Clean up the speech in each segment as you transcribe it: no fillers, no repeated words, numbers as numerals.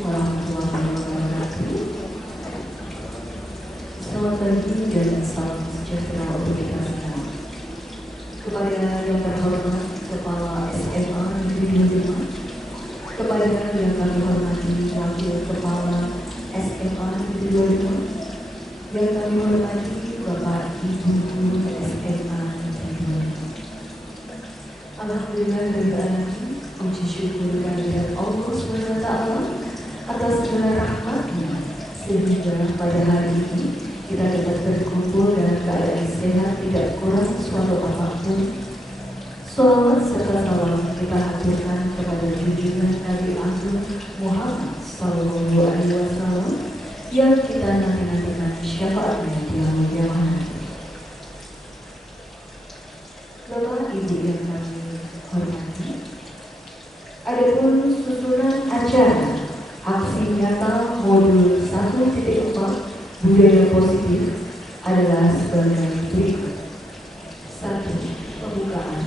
warahmatullahi wabarakatuh. Selamat pagi dan salam sejahtera untuk kita semua. Kepada yang terhormat Kepala SMA Negeri 25, kepada yang kami hormati Wakil Kepala SMA Negeri 25, yang kami hormati Bapak Ibu Guru SMA Negeri 25. Alhamdulillah dari alamin, puji syukur kehadirat Allah SWT atas segala rahmatnya, sehingga pada hari ini kita dapat berkumpul dalam keadaan sehat, tidak kurang suatu apapun. Shalawat serta salam kita haturkan kepada junjungan Nabi Agung Muhammad Sallallahu Alaihi Wasallam yang kita nanti-nantikan syafaatnya di akhir zaman. Bapak Ibu yang kami hormati, adapun susunan acara aksi nyata modul 1.4 budaya positif adalah sebagai berikut. 1. Pembukaan.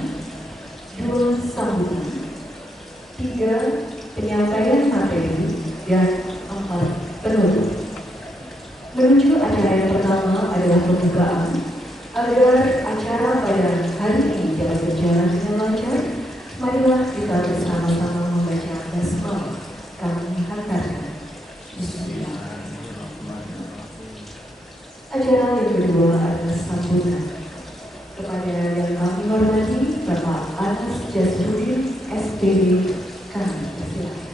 2. Sambutan. 3. Penyampaian materi. Dan 4. Penutup. Menuju acara yang pertama adalah pembukaan. Agar acara pada hari ini dapat berjalan dengan lancar, marilah kita bersama-sama membaca basmalah. Kami hantarkan. Bismillah. Acara yang kedua adalah sambutan. Kepada yang kami hormati Bapak Anas Jasrudin, SPD, kami persilakan.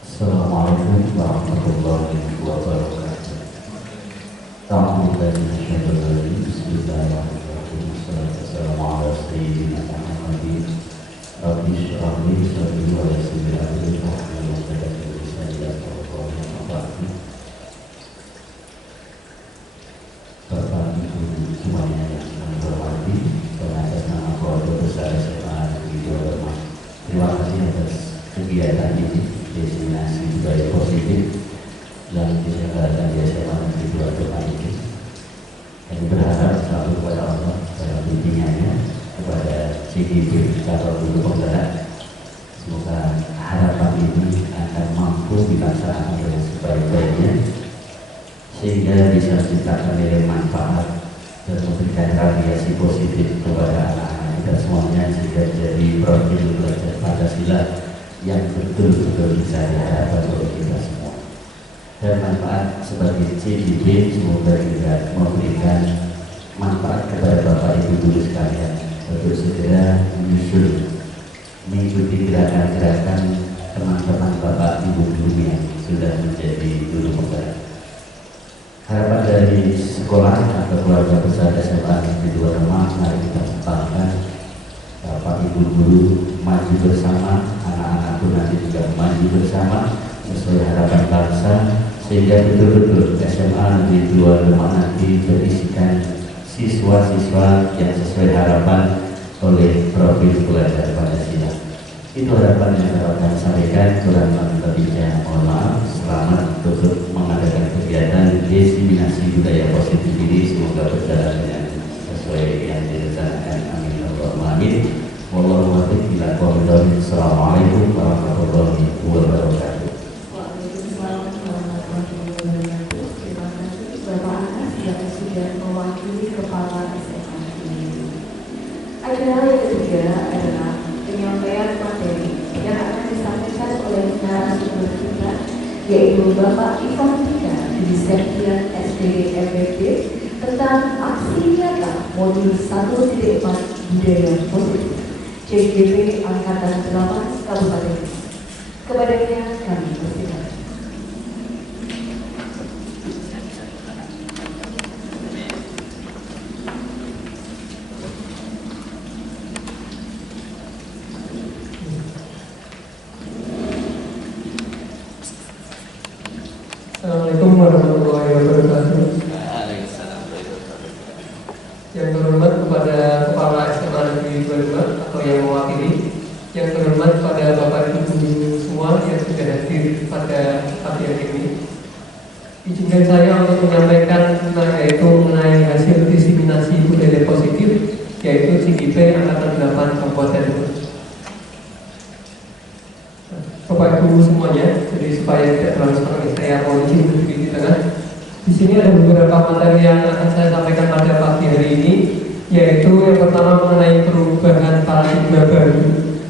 Assalamualaikum warahmatullahi wabarakatuh. Bismillahirrahmanirrahim. Assalamualaikum warahmatullahi wabarakatuh. Rabbi shrah li sadri wa yassir li amri wahlul 'uqdatam min lisani yafqahu qawli. Bapak Ibu semuanya yang kami hormati, atas nama keluarga besar SMA Negeri 25, terima kasih atas kegiatan ini, destinasi budaya positif yang diselenggarakan di SMA Negeri 25 ini. Kami berharap selalu kepada Allah dalam bimbingannya, kepada CGP Calon Guru Penggerak. Semoga harapan ini akan mampu dilaksanakan dengan sebaik-baiknya, sehingga bisa menciptakan nilai manfaat dan memberikan radiasi positif kepada anak-anak kita semuanya, sehingga jadi profil belajar Pancasila yang betul-betul bisa diharapkan oleh kita semua. Dan manfaat sebagai CGP semoga juga memberikan manfaat kepada Bapak Ibu Guru sekalian untuk segera menyusul mengikuti gerakan-gerakan teman-teman Bapak Ibu Guru yang sudah menjadi guru penggerak. Harapan dari sekolah atau keluarga besar SMA Negeri 25, mari kita kembangkan Bapak Ibu Guru maju bersama, anak-anak pun nanti juga maju bersama sesuai harapan bangsa, sehingga betul-betul SMA Negeri 25 nanti berisikan siswa-siswa yang sesuai harapan oleh profil belajar Pancasila. Itu harapan yang dapat kami sampaikan. Kurang lebihnya mohon maaf. Selamat untuk mengadakan kegiatan diseminasi budaya positif ini, semoga berjalan dengan sesuai yang direncanakan. Amin ya rabbal alamin. Wallahu a'lam bishawab. Assalamualaikum warahmatullahi wabarakatuh. Waalaikumsalam warahmatullahi wabarakatuh. Terima kasih Bapak Anas yang sudah mewakili Kepala SMA ini. Acara yang ketiga adalah penyampaian materi yang akan disampaikan oleh narasumber kita, yaitu Bapak Ivan Tika di Sekjen SPD FFB tentang aksi nyata modul 1.4 budaya positif CGP Angkatan 8 Kabupaten. Kepadanya kami persilakan. Assalamualaikum warahmatullahi wabarakatuh. Yang terhormat kepada Kepala SMA Negeri 25 atau yang mewakili, yang terhormat kepada Bapak Ibu Guru semua yang sudah hadir pada kajian ini. Izinkan saya untuk menyampaikan yaitu mengenai hasil diseminasi budaya positif, yaitu CGP Angkatan 8 Kabupaten. Bapak Ibu semuanya, jadi supaya tidak terlalu sepanjang saya mau izin berdiri di tengah. Di sini ada beberapa materi yang akan saya sampaikan pada pagi hari ini, yaitu yang pertama mengenai perubahan paradigma baru,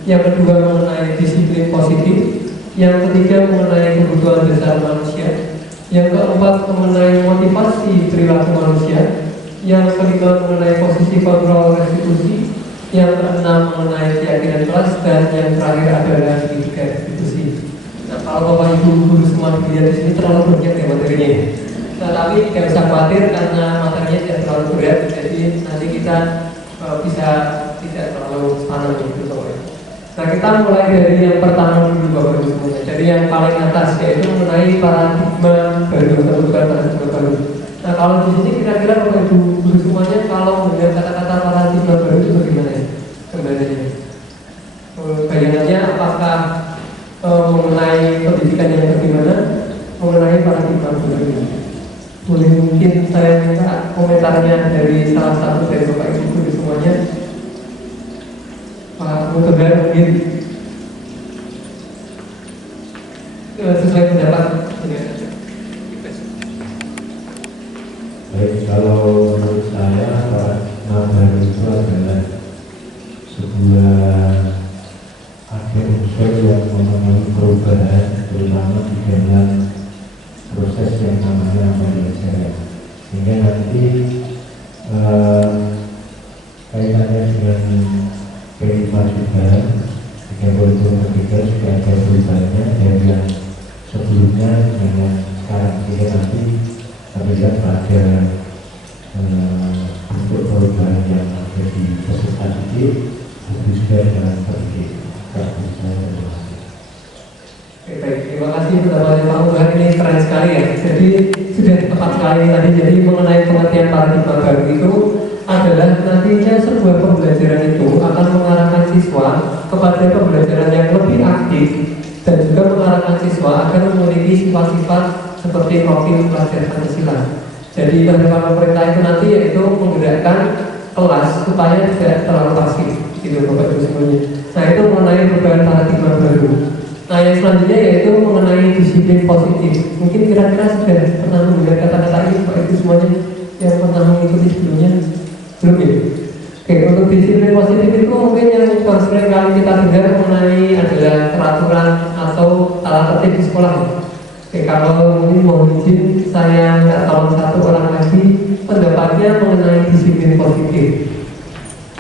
yang kedua mengenai disiplin positif, yang ketiga mengenai kebutuhan dasar manusia, yang keempat mengenai motivasi perilaku manusia, yang kelima mengenai posisi kontrol restitusi, yang keenam mengenai keyakinan kelas, dan yang terakhir adalah etika restitusi. Nah, kalau Bapak Ibu guru semua dilihat di sini terlalu banyak ya materinya. Nah, tapi tidak usah khawatir karena materinya tidak terlalu berat, jadi nanti kita bisa tidak terlalu panas gitu soalnya. Nah, kita mulai dari yang pertama dulu Bapak Ibu semuanya. Jadi yang paling atas yaitu mengenai paradigma baru atau bukan paradigma baru. Nah, kalau di sini kira-kira Bapak Ibu guru semuanya kalau mendengar kata-kata paradigma baru itu bagaimana ya? Sebenarnya bayangannya apakah mengenai pendidikan yang bagaimana, mengenai paradigma baru ini? Boleh mungkin saya minta komentarnya dari salah satu dari Bapak Ibu guru semuanya. Pak Mutegar mungkin sesuai pendapat. Baik, kalau menurut saya paradigma baru itu adalah sebuah agen unsur yang memenuhi perubahan, terutama di dalam proses yang namanya pembelajaran, sehingga nanti kaitannya dengan kehidupan juga, jika kurikulum ketiga sudah ada perubahannya dari yang sebelumnya dengan sekarang, sehingga nanti terlihat ada bentuk perubahan yang ada di peserta didik, begitu juga dengan pendidik. Baik, terima kasih pendapat Pak Mutegar, ini keren sekali ya. Jadi sudah tepat sekali tadi. Jadi mengenai pengertian paradigma baru itu adalah nantinya sebuah pembelajaran itu akan mengarahkan siswa kepada pembelajaran yang lebih aktif dan juga mengarahkan siswa agar memiliki sifat-sifat seperti profil pelajar Pancasila. Jadi harapan pemerintah itu nanti yaitu menggerakkan kelas supaya tidak terlalu pasif, gitu Bapak Ibu semuanya. Nah, itu mengenai perubahan paradigma baru. Nah, yang selanjutnya yaitu mengenai disiplin positif. Mungkin kira-kira sudah pernah mendengar kata-kata ini Bapak Ibu semuanya yang pernah mengikuti sebelumnya? Belum ya? Oke, untuk disiplin positif itu mungkin yang sering kali kita dengar mengenai adalah peraturan atau tata tertib di sekolah. Oke, kalau mungkin mau izin saya minta tolong satu orang lagi pendapatnya mengenai disiplin positif.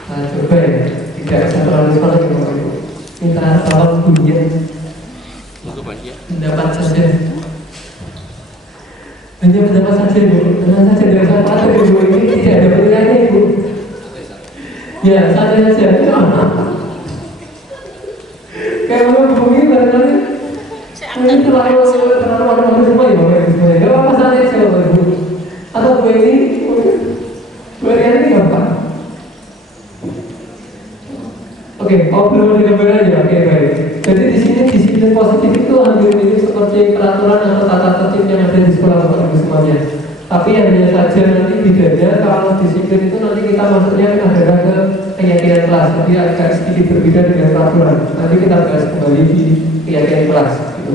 Nah, coba ya, tidak usah terlalu sekolah ya Bapak Ibu. Minta tolong bunyinya. Pendapat saja. Hanya pendapat saja Bu. Pendapat saja dari satu Ibu ini tidak ada penilaiannya Ibu. Ya, santai saja. Kayak Bu ini barangkali ini terlalu semua ya Bapak Ibu. Gak apa-apa santai saja Bapak Ibu. Atau Bu ini ini apa? Oke, belum digambar aja. Oke, baik. Jadi di sini disiplin positif itu hampir mirip seperti peraturan atau tata tertib yang ada di sekolah Bapak Ibu semuanya. Tapi hanya saja nanti bedanya kalau disiplin itu nanti kita masuknya adalah ke keyakinan kelas. Jadi agak sedikit berbeda dengan peraturan. Nanti kita bahas kembali di keyakinan kelas. Gitu.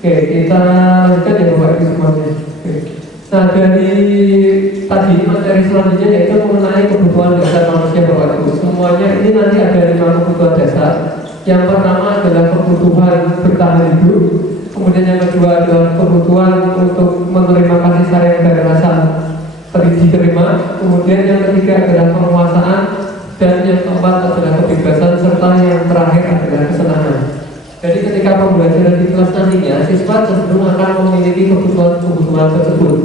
Oke, kita lanjutkan ya Bapak Ibu semuanya. Oke. Nah, dari tadi materi selanjutnya yaitu mengenai kebutuhan dasar manusia Bapak Ibu. Semuanya ini nanti ada 5 kebutuhan dasar. Yang pertama adalah kebutuhan bertahan hidup, kemudian yang kedua adalah kebutuhan untuk menerima kasih sayang dan rasa diterima, kemudian yang ketiga adalah penguasaan, dan yang keempat adalah kebebasan, serta yang terakhir adalah kesenangan. Jadi ketika pembelajaran di kelas nantinya, siswa cenderung akan memiliki kebutuhan tersebut.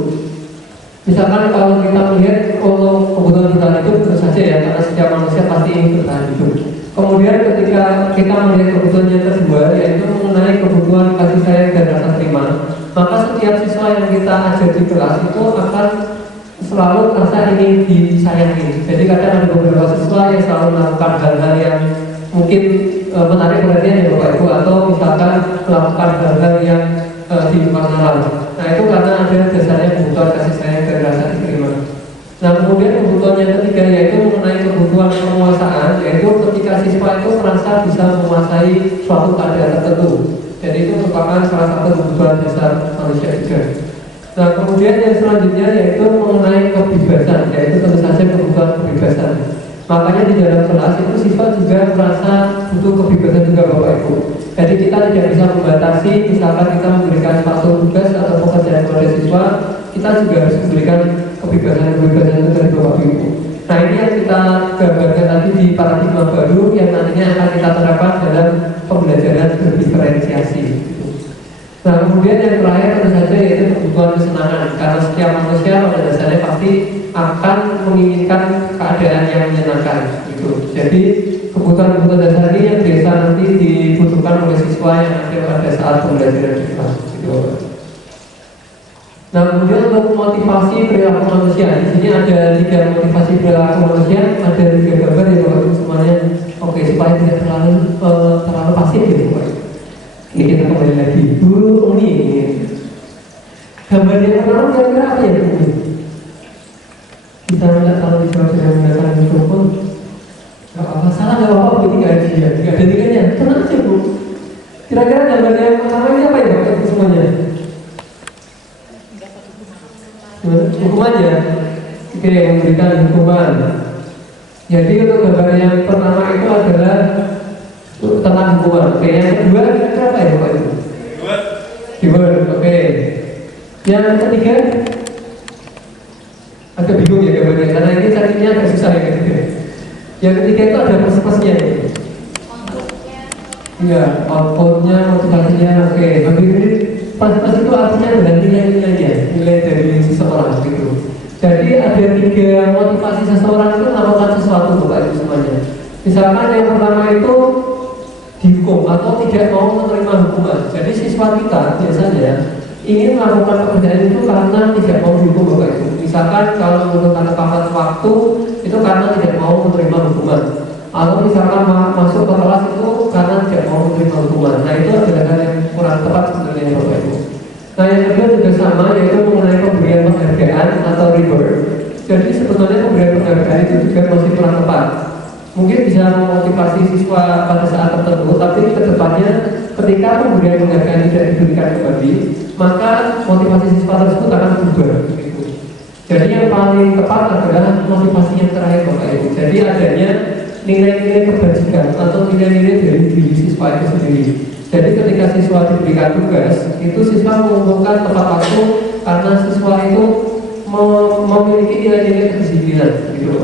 Misalkan kalau kita melihat kebutuhan bertahan hidup tentu saja ya, karena setiap manusia pasti ingin bertahan hidup. Kemudian ketika kita melihat kebutuhan yang kedua yaitu mengenai kebutuhan kasih sayang dan rasa terima, maka setiap siswa yang kita ajar di kelas itu akan selalu merasa ingin disayangi. Jadi kadang ada beberapa siswa yang selalu melakukan hal-hal yang mungkin menarik perhatian ya Bapak Ibu, atau misalkan melakukan hal-hal yang di luar nalar. Nah, itu karena ada dasarnya kebutuhan kasih sayang dan rasa diterima. Nah, kemudian kebutuhan yang ketiga yaitu mengenai kebutuhan penguasaan, yaitu ketika siswa itu merasa bisa menguasai suatu keadaan tertentu. Jadi itu merupakan salah satu kebutuhan dasar manusia juga. Nah, kemudian yang selanjutnya yaitu mengenai kebebasan, yaitu tentu saja kebutuhan kebebasan. Makanya di dalam kelas itu siswa juga merasa butuh kebebasan juga Bapak Ibu. Jadi kita tidak bisa membatasi, misalkan kita memberikan suatu tugas atau pekerjaan kepada siswa, kita juga harus memberikan kebebasan itu dari Bapak Ibu. Nah, ini yang kita gambarkan tadi di paradigma baru yang nantinya akan kita terapkan dalam pembelajaran berdiferensiasi. Nah, kemudian yang terakhir tentu saja yaitu kebutuhan kesenangan. Karena setiap manusia pada dasarnya pasti akan menginginkan keadaan yang menyenangkan. Gitu. Jadi kebutuhan dasar ini yang biasa nanti dibutuhkan oleh siswa yang ada pada saat pembelajaran di kelas. Gitu. Nah, kemudian untuk motivasi perilaku manusia, di sini ada 3 motivasi perilaku manusia, ada 3 gambar ya Bapak semuanya. Oke, supaya tidak terlalu pasif ya Bapak. Ini kita kembali lagi dulu ini. Gambar yang pertama kira-kira apa ya Bu? Kita tidak tahu dijawab dengan menggunakan mikrofon. Gak apa-apa, salah gak apa-apa, ini gak ada dia, gak ada tiganya. Tenang aja Bu. Kira-kira gambar yang pertama ini apa ya Bapak semuanya? Hukumannya, oke, memberikan hukuman. Jadi untuk gambar yang pertama itu adalah tentang hukuman. Oke, yang kedua apa ya Bapak Ibu? Reward. Oke. Yang ketiga agak bingung ya gambarnya karena ini carinya agak susah ya ketiga. Yang ketiga itu ada plus-plusnya. Iya, outputnya, motivasinya. Oke, bagi ini plus itu artinya adalah nilai-nilainya, nilai dari seseorang gitu. Jadi ada 3 motivasi seseorang itu melakukan sesuatu Bapak Ibu semuanya. Misalkan yang pertama itu dihukum atau tidak mau menerima hukuman. Jadi siswa kita biasanya ingin melakukan pekerjaan itu karena tidak mau dihukum Bapak Ibu. Misalkan kalau membutuhkan tepat waktu itu karena tidak mau menerima hukuman. Atau misalkan masuk ke kelas itu karena tidak mau menerima hukuman. Nah, itu adalah hal yang kurang tepat sebenarnya Bapak Ibu. Nah, yang kedua juga sama, yaitu mengenai pemberian penghargaan atau reward. Jadi sebetulnya pemberian penghargaan itu juga masih kurang tepat. Mungkin bisa memotivasi siswa pada saat tertentu, tapi kedepannya ketika pemberian penghargaan tidak diberikan kembali, maka motivasi siswa tersebut akan berubah. Jadi yang paling tepat adalah motivasi yang terakhir Bapak Ibu. Jadi adanya nilai-nilai kebajikan atau nilai-nilai dari diri siswa itu sendiri. Jadi ketika siswa diberikan tugas, itu siswa mengumpulkan tepat waktu karena siswa itu memiliki nilai-nilai kedisiplinan, gitu.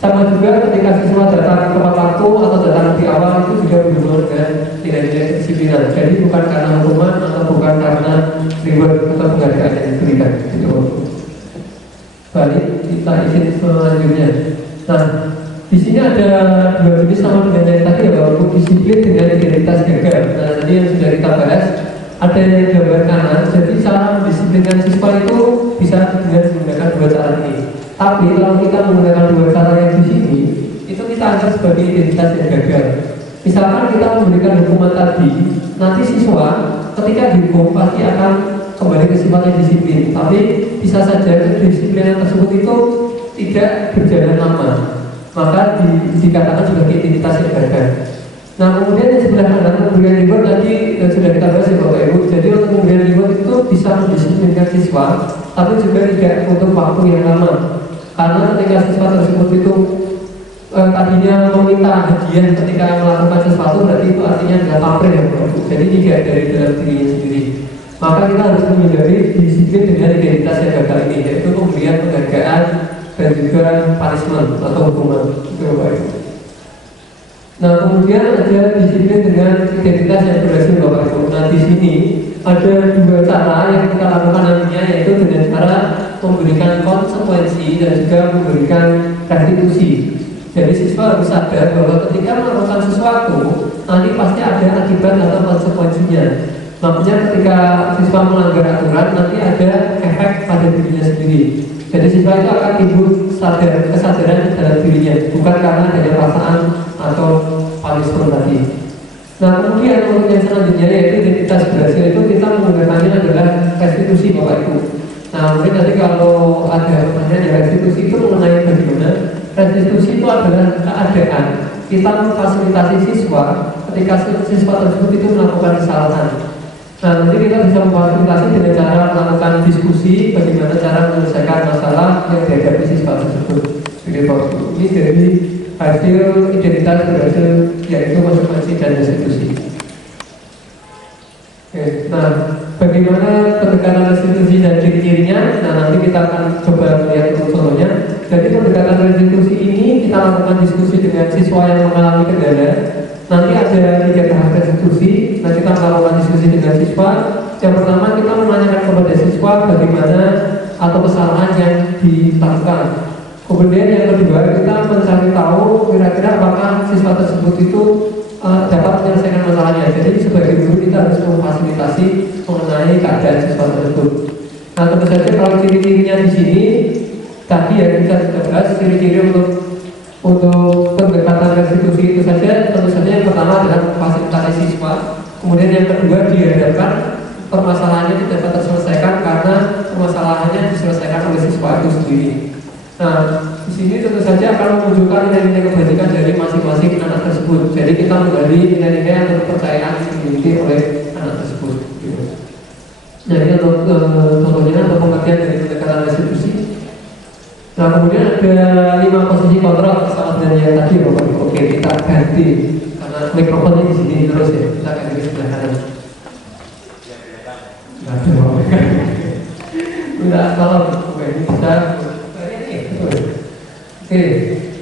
Sama juga ketika siswa datang tepat waktu atau datang lebih awal itu juga berhubungan dengan nilai-nilai kedisiplinan. Jadi bukan karena hukuman atau bukan karena reward atau penghargaan yang diberikan, gitu. Balik kita izin selanjutnya. Nah, di sini ada 2 jenis sama dengan yang tadi ya, Bapak, disiplin dengan identitas gagal. Nah, tadi yang sudah kita bahas, ada yang gambar kanan. Jadi cara mendisiplinkan siswa itu bisa dengan menggunakan 2 cara ini. Tapi kalau kita menggunakan 2 cara yang di sini, itu kita anggap sebagai identitas yang gagal. Misalkan kita memberikan hukuman tadi, nanti siswa ketika dihukum pasti akan kembali ke sifatnya disiplin. Tapi bisa saja kedisiplinan tersebut itu tidak berjalan lama. Maka dikatakan sebagai identitas yang gagal. Nah, kemudian yang sebelah kanan pemberian reward tadi sudah kita bahas ya Bapak Ibu. Jadi untuk pemberian reward itu bisa mendisiplinkan siswa, tapi juga tidak untuk waktu yang lama. Karena ketika siswa tersebut itu tadinya meminta hadiah ketika melakukan sesuatu, berarti itu artinya adalah pamrih ya Bapak Ibu. Jadi tidak dari dalam dirinya sendiri. Maka kita harus menghindari disiplin dengan identitas yang gagal ini, yaitu pemberian penghargaan dan juga punishment atau hukuman. Itu Bapak Ibu. Nah, kemudian ada disiplin dengan identitas yang berhasil Bapak Ibu. Nah, di sini ada 2 cara yang kita lakukan nantinya, yaitu dengan cara memberikan konsekuensi dan juga memberikan restitusi. Jadi siswa harus sadar bahwa ketika melakukan sesuatu nanti pasti ada akibat atau konsekuensinya. Makanya ketika siswa melanggar aturan nanti ada efek pada dirinya sendiri. Jadi siswa itu akan timbul kesadaran dalam dirinya, bukan karena adanya perasaan atau punishment tadi. Nah, kemudian untuk yang selanjutnya yaitu identitas berhasil itu kita menggunakannya adalah restitusi Bapak Ibu. Nah, mungkin nanti kalau ada pertanyaan ya, restitusi itu mengenai bagaimana. Restitusi itu adalah keadaan kita memfasilitasi siswa ketika siswa tersebut itu melakukan kesalahan. Nah, nanti kita bisa memfasilitasi dengan cara melakukan diskusi bagaimana cara menyelesaikan masalah yang dihadapi siswa tersebut. Ini dari hasil identitas berhasil yaitu konsekuensi dan restitusi. Oke, nah, bagaimana pendekatan restitusi dan ciri-cirinya? Nah, nanti kita akan coba lihat contohnya. Jadi pendekatan restitusi ini kita lakukan diskusi dengan siswa yang mengalami kendala. Nanti ada 3 tahap restitusi. Nah, kita melakukan diskusi dengan siswa. Yang pertama kita menanyakan kepada siswa bagaimana atau kesalahan yang dilakukan. Kemudian yang kedua kita mencari tahu kira-kira apakah siswa tersebut itu dapat menyelesaikan masalahnya. Jadi sebagai guru kita harus memfasilitasi mengenai keadaan siswa tersebut. Nah, tentu saja kalau ciri-cirinya di sini tadi ya kita sudah bahas ciri-ciri untuk pendekatan restitusi itu saja. Tentu saja yang pertama adalah memfasilitasi siswa. Kemudian yang kedua dihadapkan permasalahannya itu dapat terselesaikan karena permasalahannya diselesaikan oleh siswa itu sendiri. Nah, di sini tentu saja akan menunjukkan nilai-nilai kebajikan dari masing-masing anak tersebut. Jadi kita menggali nilai-nilai atau kepercayaan yang dimiliki oleh anak tersebut. Jadi untuk contohnya untuk pengertian dari pendekatan restitusi. Nah, kemudian ada 5 posisi kontrol sama dengan yang tadi. Oke, kita ganti karena mikrofonnya di sini terus ya. Kita ganti ke sebelah kanan. Udah salam. Oke, ini bisa. Oke,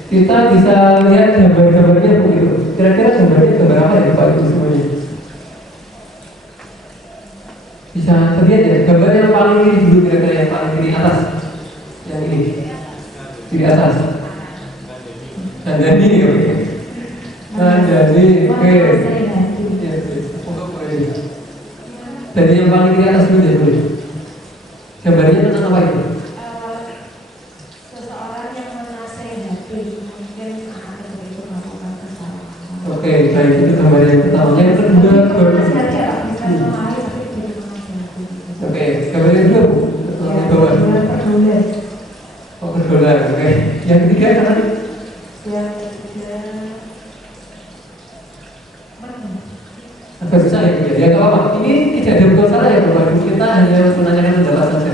kita bisa lihat gambar-gambarnya begitu. Kira-kira gambarnya gambar apa ya Pak Ibu semuanya? Bisa terlihat ya, gambar yang paling kiri dulu, kira-kira yang paling kiri atas. Yang ini, kiri atas. Dan jadi, oke. Dan jadi, oke. Jadi yang paling kiri atas dulu ya, boleh. Gambarnya tentang apa itu? Oke, baik, itu gambar yang pertama. Yang kedua, oke, gambar yang kedua, bawah. Oh, kedua, oke. Yang ketiga kan? Agak susah ya, ya nggak apa-apa. Ini tidak ada betul salah ya, Bapak. Kita hanya menanyakan pendapat saja.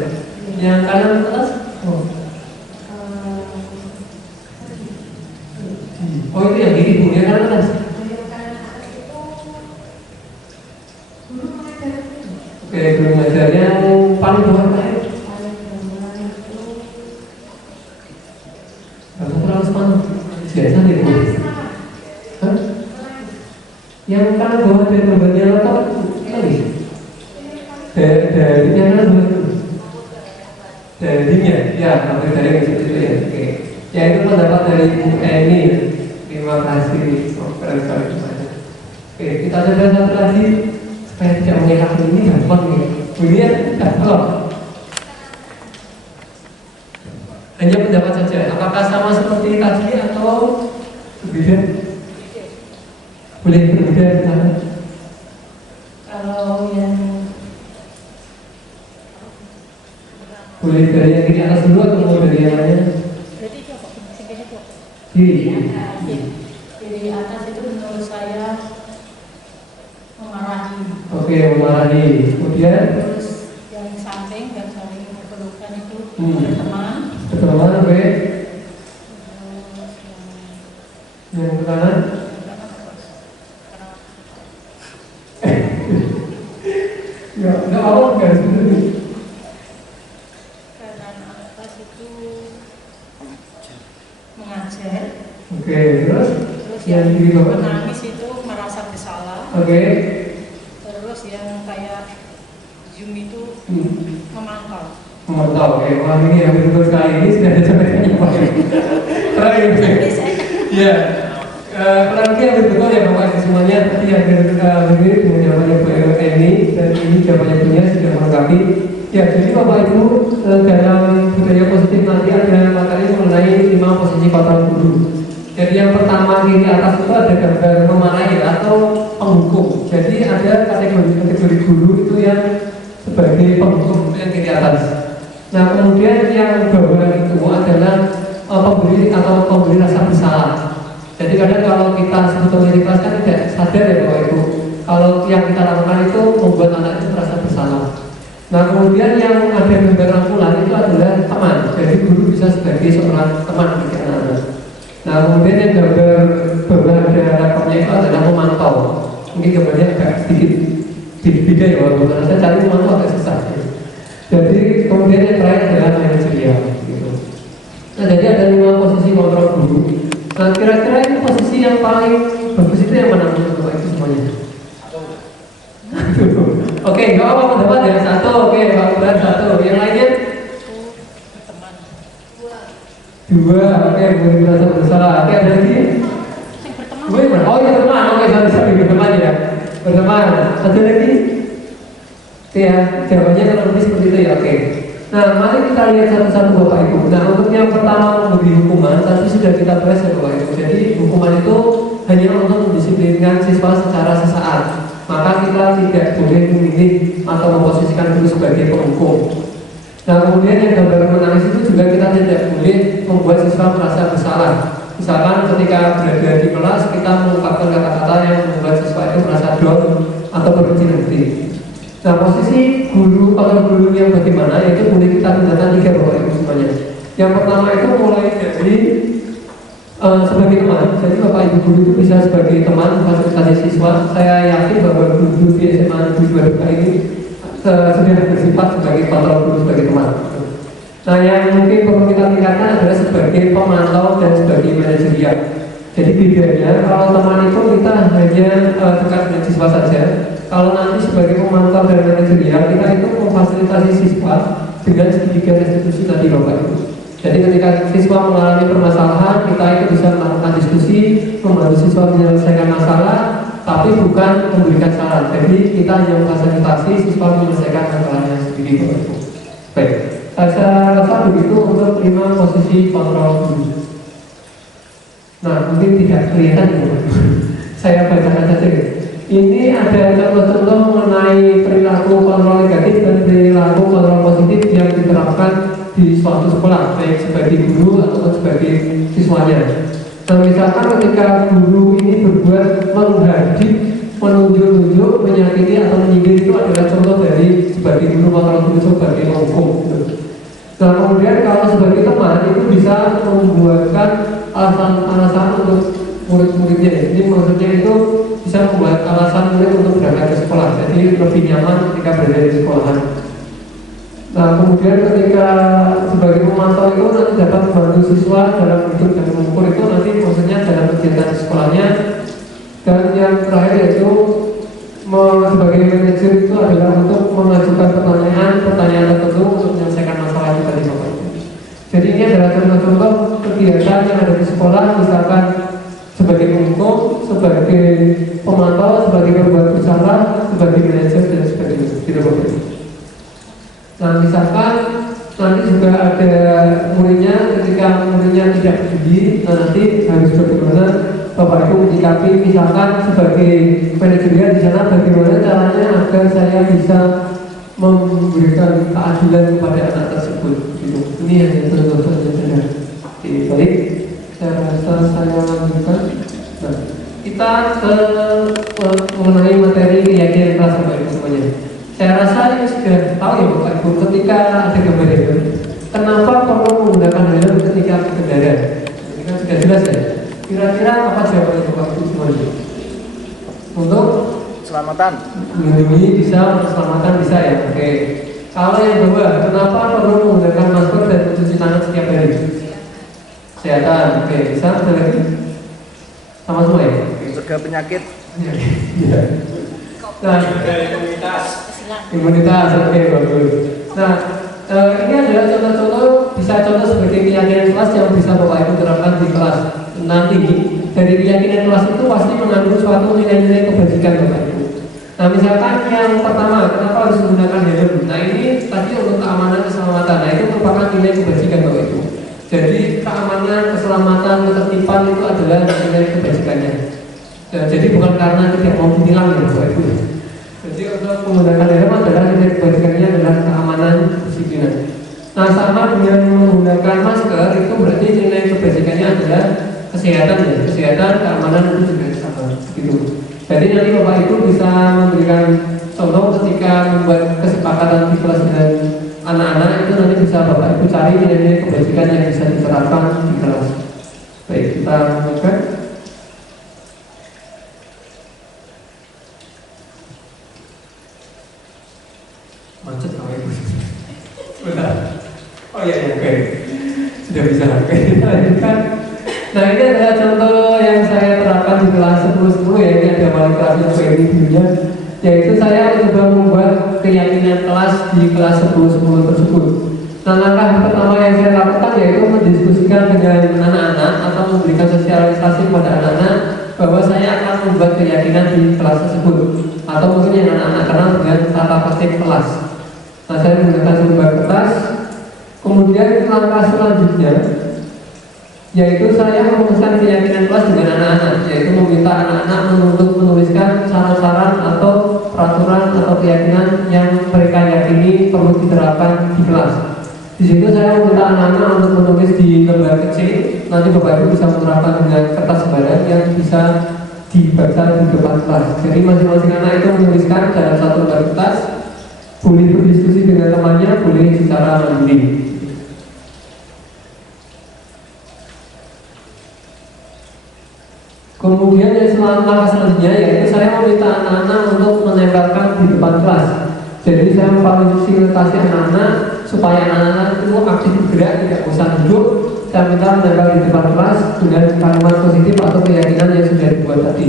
Yang kanan atas, oh itu yang kiri Bu, yang kanan atas. Oke, belum ngajar yang paling bawah apa ya? Kalau terlalu semangat, biasa nih Bu. Hah? Yang kanan bawah dari gambarnya laptop kali? Dari yang kanan bawah itu? Darinya, ya, hampir dari itu ya. Oke, ya itu pendapat dari Bu Eni. Terima kasih, keren sekali semuanya. Oke, kita coba satu lagi. Supaya tidak mengelak ini gampang nih. Kemudian gampang. Hanya pendapat saja. Apakah sama seperti tadi atau berbeda? Boleh berbeda misalnya? Kalau yang boleh dari yang kiri atas dulu atau mau dari yang lainnya? Berarti coba segini kok. Kiri. Di atas itu menurut saya memarahi. Oke, memarahi. Kemudian Terus yang samping berpelukan itu berteman. berteman, oke. Terus Yang ke kanan. Ya, nggak apa-apa, guys. kanan atas itu mengajar. Oke, terus Terus yang yang kiri bawah. menangis itu merasa bersalah. Oke. Terus yang kayak zoom itu memantau. Memantau, oke. Wah, ini yang betul sekali. Ini sudah ada sampai Pak. Terakhir. Ya. Kurang lebih yang betul ya Bapak Ibu semuanya. Tadi yang berdiri dengan jawabannya Bu Eni dan ini jawabannya punya sudah melengkapi. Ya, jadi Bapak Ibu dalam budaya positif nanti ada materi mengenai 5 posisi kontrol guru. Jadi yang pertama kiri atas itu ada gambar memarahi atau penghukum. Jadi ada kategori guru itu yang sebagai penghukum yang kiri atas. Nah kemudian yang bawah itu adalah pemberi atau pemberi rasa bersalah. Jadi kadang kalau kita sebetulnya di kelas kan tidak sadar ya Bapak Ibu, kalau yang kita lakukan itu membuat anak itu merasa Nah kemudian yang ada gambar rangkulan itu adalah teman. Jadi guru bisa sebagai seorang teman bagi anak-anak. Nah kemudian yang gambar bawah ada rapornya itu adalah memantau. Mungkin gambarnya agak sedikit beda ya walaupun saya cari memantau agak susah. Jadi kemudian yang terakhir adalah manajerial. Gitu. Nah jadi ada 5 posisi kontrol guru. Nah kira-kira itu posisi yang paling bagus itu yang mana menurut Bapak itu semuanya? Oke, nggak apa-apa dapat ya 1. Oke, Pak Kubar 1. Yang lainnya? 2. Oke, boleh merasa bersalah. Oke, ada lagi? Berteman. Oh ya berteman. Oke, sorry berteman ya. Berteman. Satu lagi? Oke ya, jawabannya kurang lebih seperti itu ya. Oke. Nah, mari kita lihat satu-satu Bapak Ibu. Nah, untuk yang pertama memberi hukuman, tadi sudah kita bahas ya Bapak Ibu. Jadi hukuman itu hanya untuk mendisiplinkan siswa secara sesaat. Maka kita tidak boleh memilih atau memposisikan guru sebagai penghukum. Nah kemudian yang gambar menangis itu juga kita tidak boleh membuat siswa merasa bersalah. Misalkan ketika berada di kelas kita mengungkapkan kata-kata yang membuat siswa itu merasa down atau berkecil hati. Nah posisi guru atau guru yang bagaimana itu boleh kita gunakan 3 Bapak Ibu semuanya. Yang pertama itu mulai dari sebagai teman. Jadi Bapak Ibu guru itu bisa sebagai teman fasilitasi siswa. Saya yakin bahwa guru di SMA Negeri 2 ini sudah bersifat sebagai kontrol guru sebagai teman. Nah yang mungkin perlu kita tingkatkan adalah sebagai pemantau dan sebagai manajerial. Jadi bedanya kalau teman itu kita hanya dekat dengan siswa saja. Kalau nanti sebagai pemantau dan manajerial kita itu memfasilitasi siswa dengan segitiga institusi tadi Bapak Ibu. Jadi ketika siswa mengalami permasalahan, kita itu bisa melakukan diskusi, membantu siswa menyelesaikan masalah, tapi bukan memberikan saran. Jadi kita hanya memfasilitasi siswa menyelesaikan masalahnya sendiri. Baik, saya rasa begitu untuk 5 posisi kontrol guru. Nah, mungkin tidak kelihatan ya. Saya bacakan saja. Ini ada contoh-contoh mengenai perilaku kontrol negatif dan perilaku kontrol positif yang diterapkan di suatu sekolah, baik sebagai guru atau sebagai siswanya. Nah, misalkan ketika guru ini berbuat menghadik, menunjuk-nunjuk, menyakiti atau menyindir itu adalah contoh dari sebagai guru atau guru sebagai penghukum. Nah, kemudian kalau sebagai teman itu bisa membuatkan alasan-alasan untuk murid-muridnya. Jadi maksudnya itu bisa membuat alasan murid untuk berangkat ke sekolah. Jadi lebih nyaman ketika berada di sekolahan. Nah kemudian ketika sebagai pemantau itu nanti dapat membantu siswa dalam hidup dan mengukur itu nanti maksudnya dalam kegiatan di sekolahnya. Dan yang terakhir yaitu sebagai manajer itu adalah untuk mengajukan pertanyaan tertentu untuk menyelesaikan masalah itu tadi Bapak Ibu. Jadi ini adalah contoh-contoh kegiatan yang ada di sekolah, misalkan sebagai penghukum, sebagai pemantau, sebagai pembuat bersalah, sebagai manajer dan sebagainya. Tidak boleh. Nah misalkan nanti juga ada muridnya, ketika muridnya tidak peduli, nanti harus bagaimana Bapak Ibu menyikapi, misalkan sebagai manajerial di sana bagaimana caranya agar saya bisa memberikan keadilan kepada anak tersebut. Gitu. Ini yang contoh-contoh saja. Baik, saya rasa saya lanjutkan. Nah, kita mengenai materi keyakinan kelas Bapak Ibu semuanya. Saya rasa ini sudah tahu ya Bapak Ibu ketika ada gambar helm, kenapa perlu menggunakan helm ketika berkendara? Ini kan sudah jelas ya. Kira-kira apa jawabannya Bapak Ibu semuanya? Untuk keselamatan. Melindungi bisa, keselamatan bisa ya. Oke. Kalau yang kedua, kenapa perlu menggunakan masker dan mencuci tangan setiap hari? Kesehatan. Oke, bisa ada lagi? Sama semua ya? Mencegah penyakit. Ya. Nah, imunitas, oke bagus. Nah, ini adalah contoh-contoh, bisa contoh sebagai keyakinan kelas yang bisa Bapak Ibu terapkan di kelas. Nanti dari keyakinan kelas itu pasti mengandung suatu nilai-nilai kebajikan Bapak Ibu. Nah, misalkan yang pertama, kenapa harus menggunakan helm? Nah, ini tadi untuk keamanan keselamatan. Nah, itu merupakan nilai kebajikan Bapak Ibu. Jadi keamanan, keselamatan, ketertiban itu adalah nilai kebajikannya. Jadi bukan karena tidak mau ditilang ya Bapak Ibu. Jadi untuk menggunakan helm adalah nilai kebajikannya adalah keamanan, kedisiplinan. Nah sama dengan menggunakan masker itu berarti nilai kebajikannya adalah kesehatan ya, kesehatan, keamanan itu juga sama gitu. Jadi nanti Bapak Ibu bisa memberikan contoh ketika membuat kesepakatan di kelas dengan anak-anak, itu nanti bisa Bapak Ibu cari nilai-nilai kebajikan yang bisa diterapkan di kelas. Baik, kita lanjutkan. Macet Bapak Ibu. Bentar. Oh iya, oke. Sudah bisa. Oke, kita lanjutkan. Nah, ini adalah contoh yang saya terapkan di kelas 10-10 ya. Ini ada wali kelasnya ini dulunya. Yaitu saya mencoba membuat keyakinan kelas di kelas 10-10 tersebut. Nah, langkah pertama yang saya lakukan yaitu mendiskusikan dengan anak-anak atau memberikan sosialisasi kepada anak-anak bahwa saya akan membuat keyakinan di kelas tersebut, atau mungkin yang anak-anak kenal dengan tata tertib kelas. Nah, saya menggunakan selembar kertas. Kemudian langkah selanjutnya yaitu saya merumuskan keyakinan kelas dengan anak-anak, yaitu meminta anak-anak untuk menuliskan saran-saran atau peraturan atau keyakinan yang mereka yakini perlu diterapkan di kelas. Di situ saya meminta anak-anak untuk menulis di lembar kecil. Nanti Bapak Ibu bisa menerapkan dengan kertas sebaran yang bisa dibaca di depan kelas. Jadi masing-masing anak itu menuliskan dalam satu lembar kertas, boleh berdiskusi dengan temannya, boleh secara mandiri. Kemudian yang selanjutnya yaitu saya meminta anak-anak untuk menempelkan di depan kelas. Jadi saya memfasilitasi anak-anak supaya anak-anak itu aktif bergerak, tidak usah duduk. Saya minta menempel di depan kelas dengan kalimat positif atau keyakinan yang sudah dibuat tadi.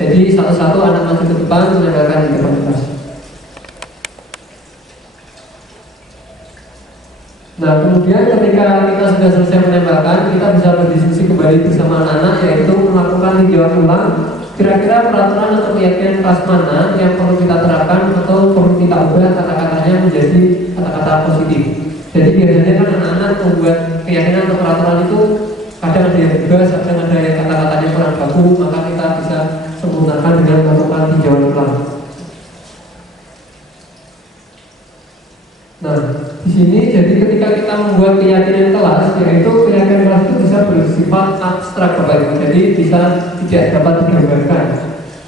Jadi satu-satu anak maju ke depan menempelkan di depan kelas. Nah, kemudian ketika kita sudah selesai menempelkan, kita bisa berdiskusi kembali bersama anak-anak, yaitu melakukan tinjauan ulang. Kira-kira peraturan atau keyakinan kelas mana yang perlu kita terapkan atau perlu kita ubah kata-katanya menjadi kata-kata positif. Jadi biasanya kan anak-anak membuat keyakinan atau peraturan itu kadang ada yang tegas, kadang ada yang kata-katanya kurang bagus, maka kita bisa sempurnakan dengan melakukan tinjauan ulang. Nah, di sini jadi ketika kita membuat keyakinan kelas, yaitu keyakinan kelas itu bisa bersifat abstrak Bapak Ibu, jadi bisa tidak dapat digambarkan.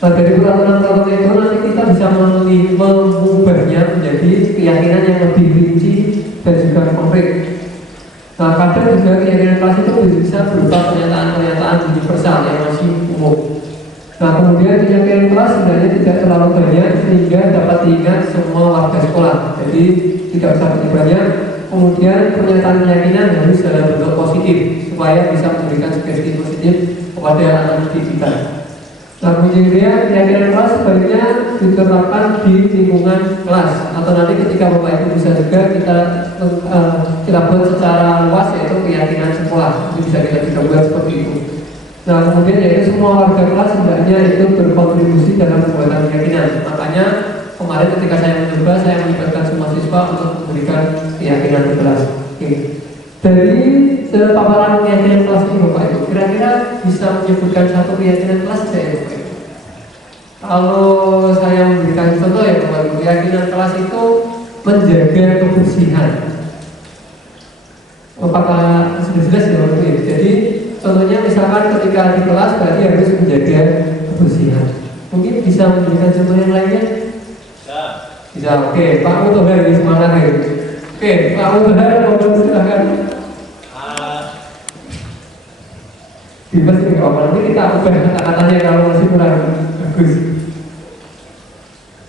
Nah, dari peraturan itu nanti kita bisa mengubahnya menjadi keyakinan yang lebih rinci dan juga konkret. Nah, kadang juga keyakinan kelas itu bisa berupa pernyataan-pernyataan universal yang masih umum. Nah, kemudian keyakinan kelas sebenarnya tidak terlalu banyak sehingga dapat diingat semua warga sekolah. Jadi tidak usah banyak. Kemudian pernyataan keyakinan harus dalam bentuk positif supaya bisa memberikan sugesti positif kepada anak didik kita. Nah, kemudian keyakinan kelas sebaiknya diterapkan di lingkungan kelas, atau nanti ketika Bapak Ibu bisa juga kita buat secara luas, yaitu keyakinan sekolah. Itu bisa kita juga buat seperti itu. Nah, kemudian yaitu semua warga kelas sebenarnya itu berkontribusi dalam pembuatan keyakinan. Makanya kemarin ketika saya mencoba, saya melibatkan semua siswa untuk memberikan keyakinan di kelas. Oke. Dari paparan keyakinan kelas ini Bapak Ibu, kira-kira bisa menyebutkan satu keyakinan kelas saya Bapak Ibu? Kalau saya memberikan contoh ya Bapak Ibu, keyakinan kelas itu menjaga kebersihan. Apakah sudah jelas ya Bapak Ibu? Jadi contohnya misalkan ketika di kelas berarti harus menjaga kebersihan. Mungkin bisa memberikan contoh yang lainnya? Bisa. Oke, Pak Mutohar ini semangat ya. Oke, Pak Mutohar mohon silakan. Bebas ini apa? Nanti kita ubah kata-katanya kalau masih kurang bagus.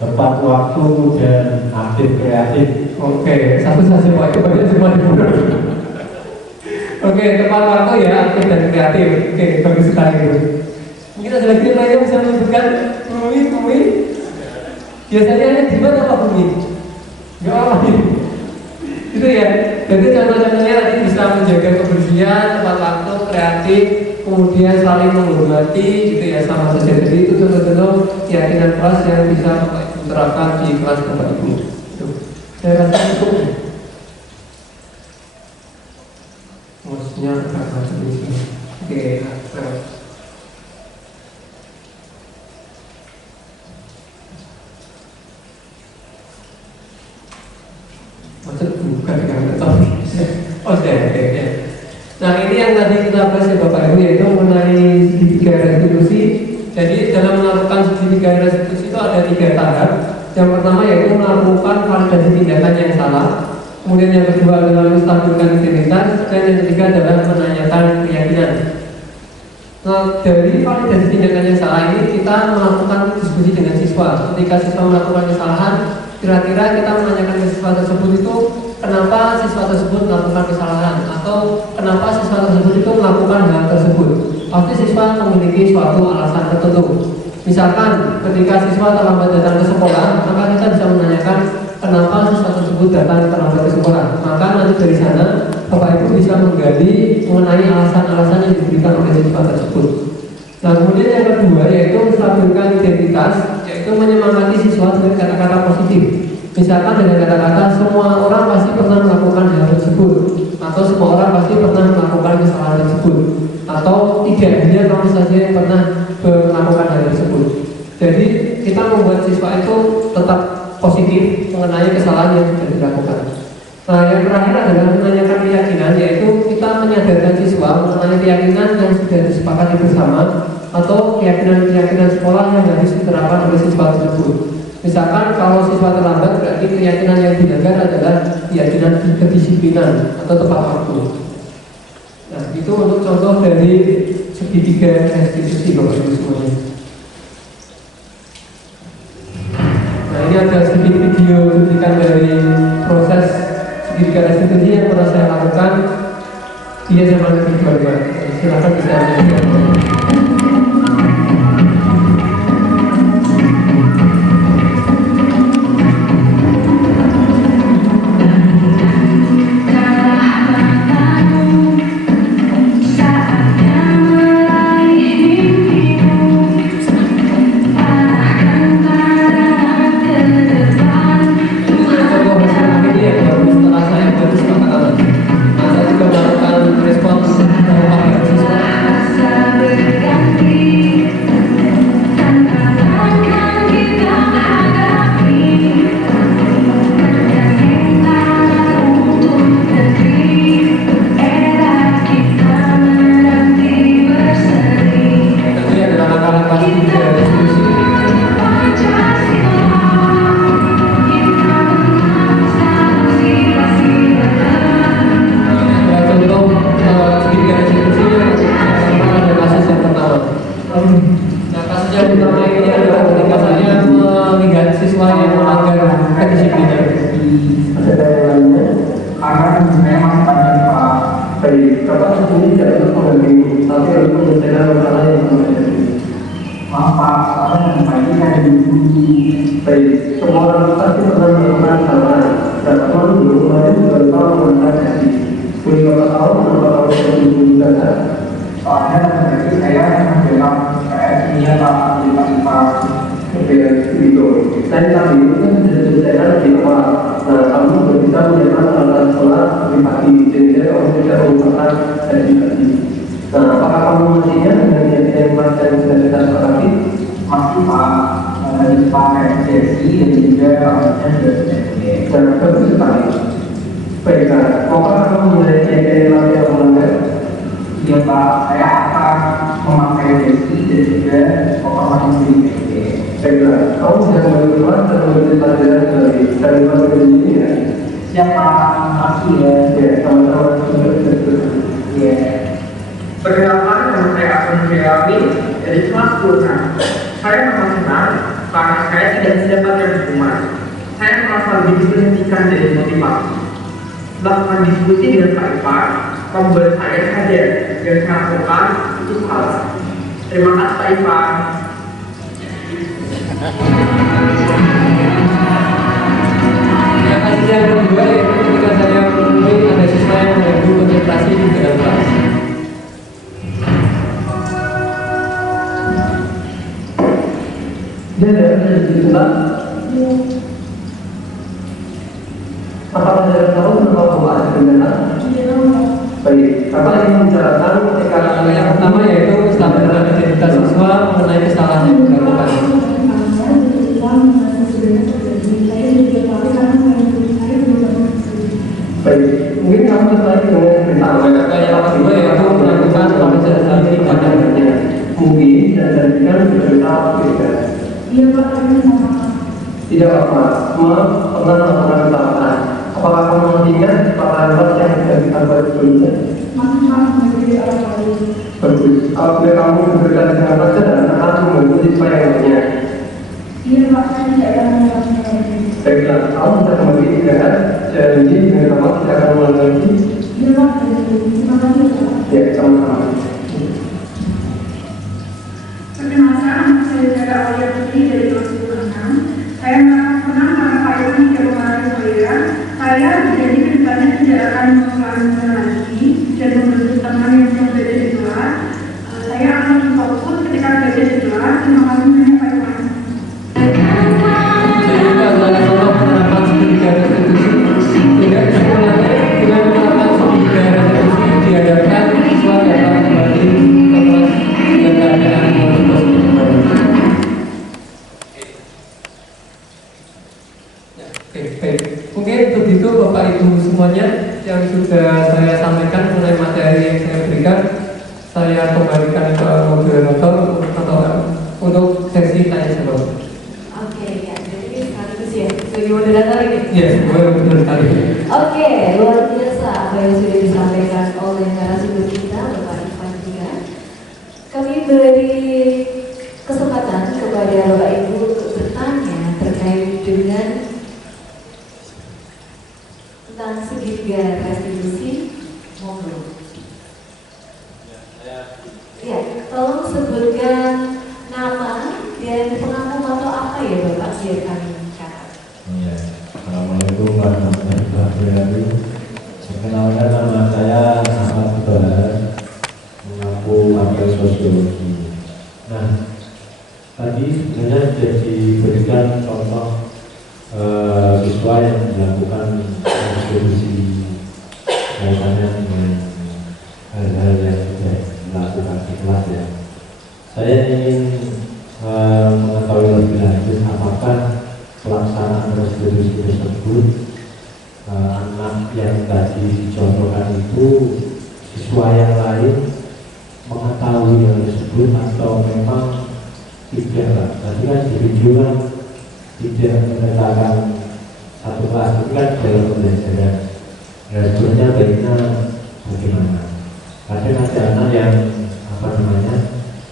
Tepat waktu dan aktif kreatif. Oke, satu saja Pak, itu banyak semua dibunuh. Oke, tepat waktu ya, aktif dan kreatif. Oke, bagus sekali itu. Mungkin ada lagi yang lainnya bisa menyebutkan bumi. Biasanya di mana Pak bumi? Gak apa itu ya. Jadi contoh-contohnya tadi bisa menjaga kebersihan, tepat waktu, kreatif, kemudian saling menghormati, gitu ya, sama saja. Jadi itu contoh-contoh keyakinan kelas yang bisa diterapkan di kelas Bapak Ibu. Saya rasa cukup. Maksudnya agak macam. Oke, maksud bukan dengan metode. Oh, oke. Nah, ini yang tadi kita bahas ya Bapak Ibu, yaitu mengenai segitiga restitusi. Jadi dalam melakukan segitiga pendidikan restitusi itu ada 3 tahap. Yang pertama yaitu melakukan validasi tindakan yang salah. Kemudian yang kedua adalah menstabilkan integritas, dan yang ketiga adalah menanyakan keyakinan. Nah, dari validasi tindakan yang salah ini kita melakukan diskusi dengan siswa. Ketika siswa melakukan kesalahan, kira-kira kita menanyakan ke siswa tersebut itu kenapa siswa tersebut melakukan kesalahan, atau kenapa siswa tersebut itu melakukan hal tersebut. Pasti siswa memiliki suatu alasan tertentu. Misalkan ketika siswa terlambat datang ke sekolah, maka kita bisa menanyakan kenapa siswa tersebut datang terlambat ke sekolah. Maka nanti dari sana Bapak Ibu bisa menggali mengenai alasan-alasan yang diberikan oleh siswa tersebut. Nah, kemudian yang kedua yaitu menstabilkan identitas, yaitu menyemangati siswa dengan kata-kata positif. Misalkan dengan kata-kata semua orang pasti pernah melakukan hal tersebut, atau semua orang pasti pernah melakukan kesalahan tersebut, atau tidak hanya kamu saja yang pernah melakukan hal tersebut. Jadi kita membuat siswa itu tetap positif mengenai kesalahan yang sudah dilakukan. Nah, yang terakhir adalah menanyakan keyakinan, yaitu kita menyadarkan siswa mengenai keyakinan yang sudah disepakati bersama, atau keyakinan-keyakinan sekolah yang harus diterapkan oleh siswa tersebut. Misalkan kalau siswa terlambat, berarti keyakinan yang dilanggar adalah keyakinan kedisiplinan atau tepat waktu. Nah, itu untuk contoh dari segitiga restitusi Bapak Ibu semuanya. Nah, ini ada sedikit video cuplikan dari proses segitiga restitusi yang pernah saya lakukan di SMA Negeri 22. Silakan bisa lihat. Perkenalkan, nama saya Asun Firdawi dari kelas 10. Saya merasa senang karena saya tidak mendapatkan hukuman. Saya merasa lebih diberhentikan dari motivasi. Melakukan diskusi dengan Pak Ipar membuat saya sadar yang saya lakukan itu salah. Terima kasih Pak Ipar. Yang kasih yang kedua yaitu ketika saya menemui ada siswa yang mengganggu konsentrasi di dalam kelas. Dia ada di tempat. Apakah saudara tahu bahwa ada kendala? Baik, Bapak ingin membicarakan ketika yang pertama yaitu kesadaran identitas siswa mengenai kesalahan yang dilakukan. Baik, mungkin kamu tertarik dengan pertama yang kedua yaitu melakukan pelajaran tindakannya mungkin dan jadikan beberapa beda. Iya Pak, kami mohon maaf. Tidak apa-apa, semua pernah melakukan kesalahan. Apakah kamu masih ingat kesalahan yang sudah kita buat sebelumnya? Masih maaf menjadi orang lain. Bagus. Apabila kamu diberikan dengan pelajaran, akan mengikuti siswa yang lainnya. Iya Pak, saya tidak akan mengulanginya lagi. Baiklah, kamu bisa kembali istirahat. Janji dengan kamu tidak akan mengulangi lagi. Iya Pak, terima kasih Pak. Ya, sama-sama. Perkenalkan, saya Jara Aulia Putri dari kelas 6. Saya merasa senang karena Pak Irfan tidak mengalami saya. Saya berjanji ke depannya tidak akan mengulanginya lagi dan membentuk teman yang berbeda di kelas. Saya akan fokus ketika belajar di kelas. Terima kasih banyak Pak Irfan. Jadi adalah contoh penerapan segitiga restitusi. Tidak sebenarnya dengan penerapan segitiga restitusi diharapkan siswa dapat kembali ke kelas dengan keadaan yang positif kembali. Baik. Mungkin begitu Bapak Ibu semuanya yang sudah saya sampaikan mengenai materi yang saya berikan. Saya kembalikan ke moderator atau untuk sesi tanya jawab. Oke, ya, jadi sekaligus ya, sebagai moderator ini. Ya, benar sekali. Oke, luar biasa apa yang sudah disampaikan oleh narasumber kita, Bapak Irfan juga. Kami beri kesempatan kepada Bapak Ibu untuk bertanya terkait dengan tentang segitiga restitusi. Monggo. Ya, tolong sebutkan nama dan pengaku atau apa ya Bapak biar kami catat. Ya, Assalamualaikum warahmatullahi wabarakatuh. Perkenalkan, nama saya Ahmad Ibarat, mengaku wakil sosiologi. Nah, tadi sebenarnya sudah diberikan contoh siswa yang melakukan eksekusi kaitannya dengan hal-hal yang sudah dilakukan di kelas ya. Saya ingin mengetahui lebih lanjut apakah pelaksanaan restitusi tersebut anak yang tadi dicontohkan itu siswa yang lain mengetahui hal tersebut atau memang tidak lah. Tadi kan di video kan tidak menyertakan satu kelas itu kan dalam pembelajaran. Nah, sebenarnya baiknya bagaimana? Kadang ada anak yang apa namanya,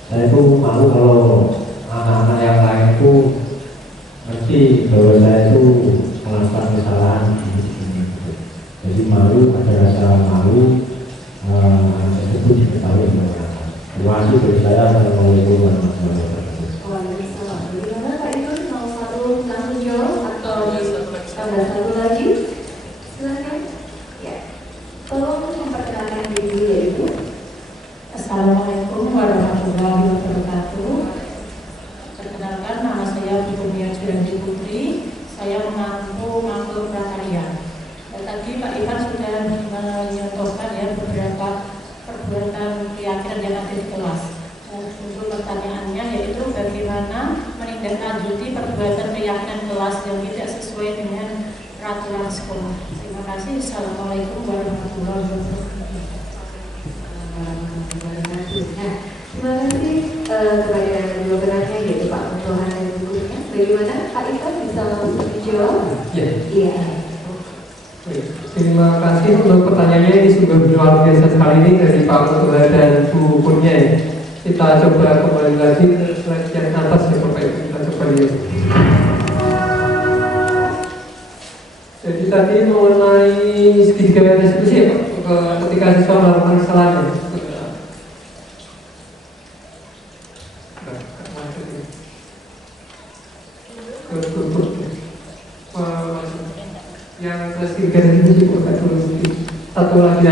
saya itu malu kalau anak-anak yang lain itu ngerti bahwa saya itu melakukan kesalahan ini. Jadi malu, ada rasa malu anak tersebut diketahui oleh orang. Terima kasih dari saya. Assalamualaikum warahmatullahi wabarakatuh. Waalaikumsalam. Bagaimana Pak Ibu mau satu tanggung jawab atau ada satu lagi? Silakan. Ya. Tolong memperkenalkan diri ya Ibu. Assalamualaikum warahmatullahi wabarakatuh. Perkenalkan, nama saya Bukumia Julianti Putri. Saya mengaku prakarya. Tadi Pak Ivan sudah menyontohkan ya beberapa perbuatan keyakinan yang ada di kelas. Untuk pertanyaannya yaitu bagaimana menindaklanjuti perbuatan keyakinan kelas yang tidak sesuai dengan peraturan sekolah. Terima kasih. Assalamualaikum warahmatullahi wabarakatuh. Nah, terima kasih kepada dua penanya yaitu Pak Untohan dan Ibu Gurunya. Bagaimana Pak Ivan bisa menjawab? Ya. Iya. Baik. Terima kasih untuk pertanyaannya, ini sungguh luar biasa sekali ini dari Pak Untohan dan Bu Kurnia ya. Kita coba kembali lagi ke slide yang atas ya Bapak Ibu, kita coba lihat. Jadi tadi mengenai segitiga restitusi ya Pak, ketika siswa melakukan kesalahan ya. Yang segitiga restitusi satu lagi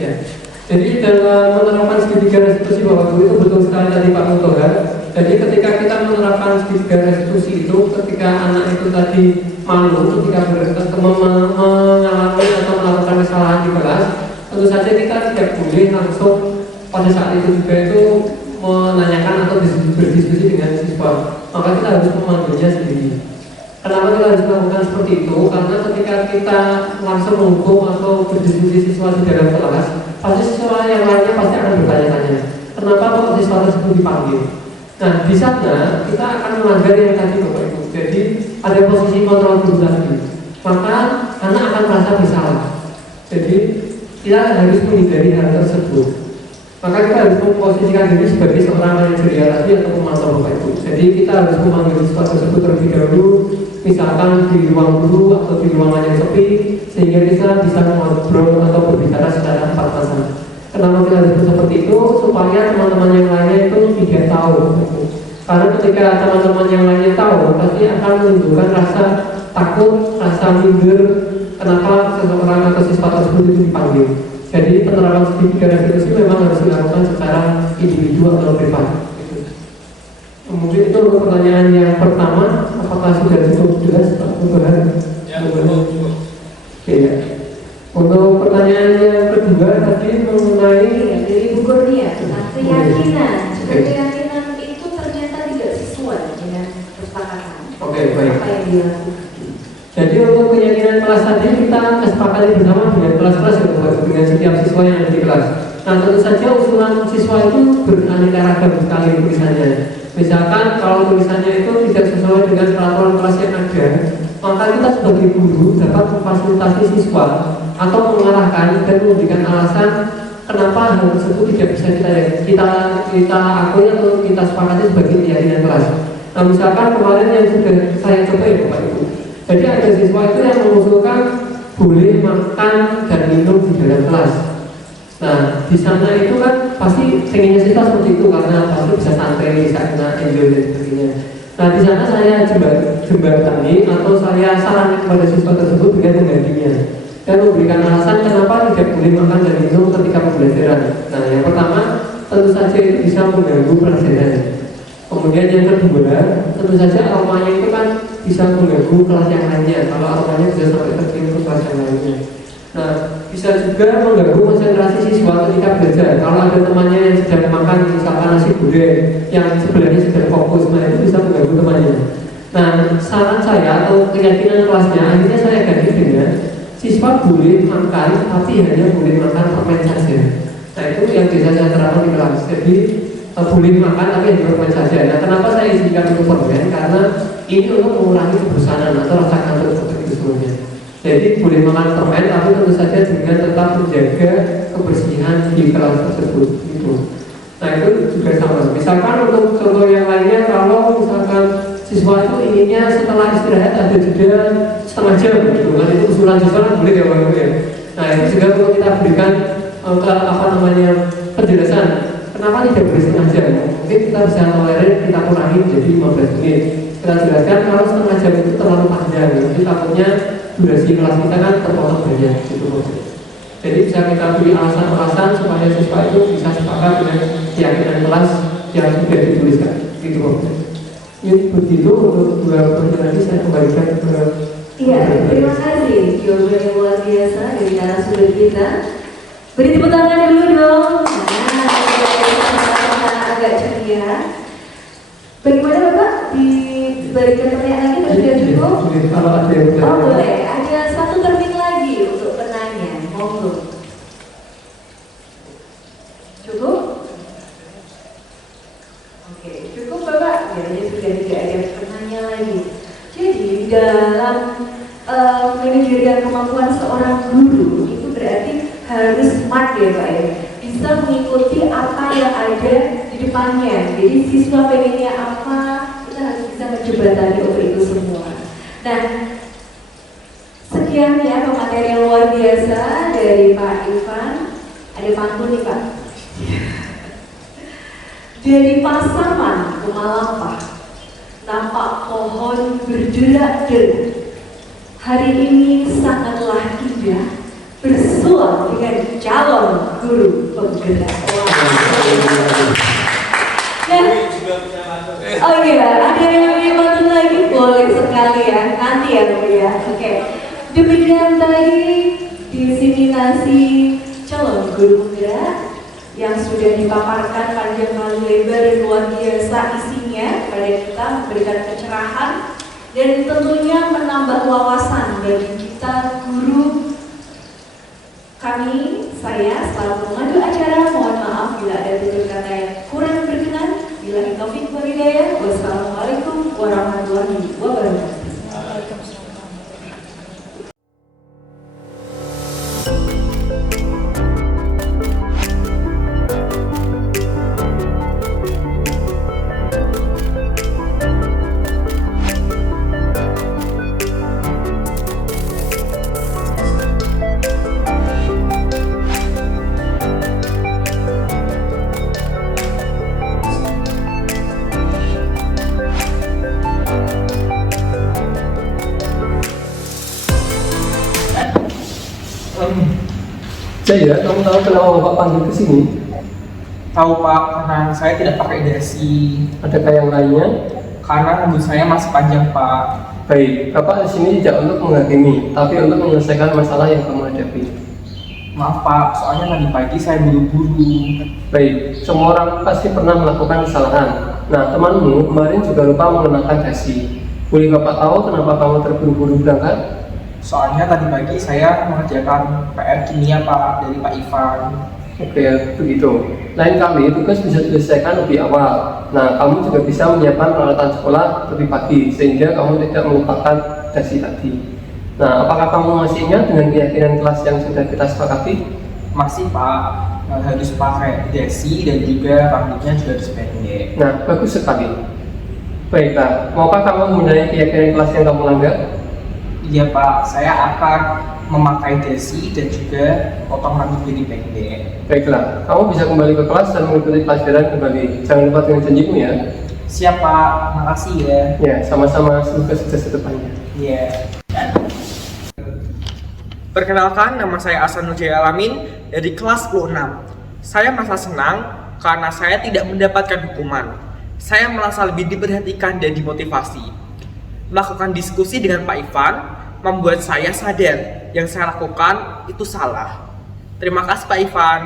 ya. Jadi dalam menerapkan segitiga restitusi Bapak Ibu itu betul sekali tadi Pak Mutohar. Jadi ketika kita menerapkan segitiga restitusi itu, ketika anak itu tadi malu ketika mengalami atau melakukan kesalahan di kelas, tentu saja kita tidak boleh langsung pada saat itu juga itu menanyakan atau berdiskusi dengan siswa. Maka kita harus memanggilnya sendiri. Kenapa kita harus melakukan seperti itu? Karena ketika kita langsung menghukum atau berdiskusi siswa di dalam kelas, pasti siswa yang lainnya pasti akan bertanya-tanya, kenapa kok siswa tersebut dipanggil? Nah, di sana kita akan melanggar yang tadi Bapak Ibu. Jadi ada posisi kontrol guru tadi. Maka anak akan merasa bersalah. Jadi kita harus menghindari hal tersebut. Maka kita harus memposisikan diri sebagai seorang manajerial atau pemantau Bapak Ibu. Jadi kita harus memanggil siswa tersebut terlebih dahulu, misalkan di ruang guru atau di ruangan yang sepi, sehingga kita bisa ngobrol atau berbicara secara empat mata. Kenapa kita harus seperti itu? Supaya teman-teman yang lainnya itu tidak tahu. Karena ketika teman-teman yang lainnya tahu, pasti akan menimbulkan rasa takut, rasa minder. Kenapa seseorang atau siswa tersebut itu dipanggil? Jadi penerapan segitiga restitusi memang harus dilakukan secara individu atau privat. Mungkin itu untuk pertanyaan yang pertama, apakah sudah cukup jelas Pak Tuhan? Ya, cukup. Oke ya. Untuk pertanyaan yang kedua tadi mengenai dari Bu Kurnia tentang keyakinan. Keyakinan itu ternyata tidak sesuai dengan kesepakatan. Oke, baik. Apa yang dilakukan? Jadi untuk keyakinan kelas tadi kita kesepakati bersama dengan kelas-kelas dengan setiap siswa yang ada di kelas. Nah tentu saja usulan siswa itu beraneka ragam sekali tulisannya. Misalkan kalau tulisannya itu tidak sesuai dengan peraturan kelas yang ada, maka kita sebagai guru dapat memfasilitasi siswa atau mengarahkan dan memberikan alasan kenapa hal tersebut tidak bisa kita akui atau kita sepakati sebagai keyakinan kelas. Nah misalkan kemarin yang sudah saya coba ya Bapak Ibu. Jadi ada siswa itu yang mengusulkan boleh makan dan minum di dalam kelas. Nah di sana itu kan pasti pengennya siswa seperti itu karena pasti bisa santai, bisa kena enjoy dan sebagainya. Nah di sana saya jembatani atau saya sarankan kepada siswa tersebut dengan menggantinya dan memberikan alasan kenapa tidak boleh makan dan minum ketika pembelajaran. Nah yang pertama tentu saja itu bisa mengganggu pelajaran. Kemudian yang kedua tentu saja aromanya itu kan bisa mengganggu kelas yang lainnya kalau aromanya bisa sampai tercium ke kelas yang lainnya. Nah bisa juga mengganggu konsentrasi siswa ketika belajar. Kalau ada temannya yang sedang makan misalkan nasi goreng yang sebelahnya sedang fokus, nah itu bisa mengganggu temannya. Nah saran saya atau keyakinan kelasnya akhirnya saya ganti dengan siswa boleh makan tapi hanya boleh makan permen saja. Nah itu yang bisa saya terapkan di kelas. Jadi boleh makan tapi hanya permen saja. Nah kenapa saya izinkan untuk permen? Karena ini untuk mengurangi kebosanan atau rasa kantuk seperti itu semuanya. Jadi boleh makan permen tapi tentu saja dengan tetap menjaga kebersihan di kelas tersebut gitu. Nah itu juga sama. Misalkan untuk contoh yang lainnya, kalau misalkan siswa itu inginnya setelah istirahat ada jeda setengah jam gitu kan, itu usulan siswa kan boleh ya Bang ya. Nah itu juga perlu kita berikan penjelasan kenapa tidak boleh setengah jam. Mungkin kita bisa tolerir, kita kurangi jadi 15 menit. Kita jelaskan kalau setengah jam itu terlalu panjang, jadi takutnya durasi kelas kita kan terpotong banyak gitu. Jadi bisa kita beri alasan-alasan supaya siswa itu bisa sepakat dengan keyakinan kelas yang sudah dituliskan gitu. Ini begitu untuk dua pertanyaan lagi saya kembalikan ke. Iya, terima kasih jawaban yang luar biasa dari narasumber kita. Beri tepuk tangan dulu dong. Nah, agak ceria. Bagaimana Bapak? Diberikan pertanyaan lagi atau sudah cukup? Kalau ada yang boleh. Ada satu termin lagi untuk penanya. Monggo. Cukup? Oke, cukup Bapak. Biasanya sudah tidak ada penanya lagi. Jadi dalam manajerial kemampuan seorang guru itu berarti harus smart ya Pak ya. Bisa mengikuti apa yang ada di depannya. Jadi siswa pengennya apa, kita harus bisa menjembatani untuk itu semua. Nah, sekian ya materi yang luar biasa dari Pak Ivan. Ada pantun nih Pak. Dari Pasaman ke Malampah, nampak pohon berderak-derak. Hari ini sangatlah indah bersuah dengan calon guru penggerak. Nah, oh iya, ada yang punya pantun lagi? Boleh sekali ya, nanti ya Bu ya. Oke, demikian tadi diseminasi calon guru penggerak yang sudah dipaparkan panjang kali lebar dan luar biasa isinya kepada kita, memberikan pencerahan dan tentunya menambah wawasan bagi kita guru. Saya selalu mengadu acara, mohon maaf bila ada tutur kata yang kurang berkenan. Bila Taufik hidayah. Wassalamualaikum warahmatullahi wabarakatuh. Jaya, kamu tahu kenapa Bapak panggil ke sini? Tahu Pak, karena saya tidak pakai dasi. Adakah yang lainnya? Karena rambut saya masih panjang Pak. Baik, Bapak di sini tidak untuk menghakimi, tapi untuk menyelesaikan masalah yang kamu hadapi. Maaf Pak, soalnya tadi pagi saya buru-buru. Baik, semua orang pasti pernah melakukan kesalahan. Nah, temanmu kemarin juga lupa mengenakan dasi. Boleh Bapak tahu kenapa kamu terburu-buru berangkat? Soalnya tadi pagi saya mengerjakan PR kimia Pak dari Pak Ivan. Oke, begitu. Lain kali tugas bisa diselesaikan lebih awal. Nah, kamu juga bisa menyiapkan peralatan sekolah lebih pagi sehingga kamu tidak melupakan dasi tadi. Nah, apakah kamu masih ingat dengan keyakinan kelas yang sudah kita sepakati? Masih Pak, harus pakai dasi dan juga rambutnya juga harus pendek. Nah, bagus sekali. Baiklah, maukah kamu membenahi keyakinan kelas yang kamu langgar? Iya Pak, saya akan memakai dasi dan juga potong rambut jadi pendek. Baiklah, kamu bisa kembali ke kelas dan mengikuti pelajaran kembali. Jangan lupa dengan janjimu ya. Siap Pak, makasih ya. Ya, sama-sama, semoga sukses ke depannya. Iya. Perkenalkan, nama saya Ahsanul Jaya Alamin dari kelas 10-6. Saya merasa senang karena saya tidak mendapatkan hukuman. Saya merasa lebih diperhatikan dan dimotivasi. Melakukan diskusi dengan Pak Ivan membuat saya sadar yang saya lakukan itu salah. Terima kasih Pak Ivan.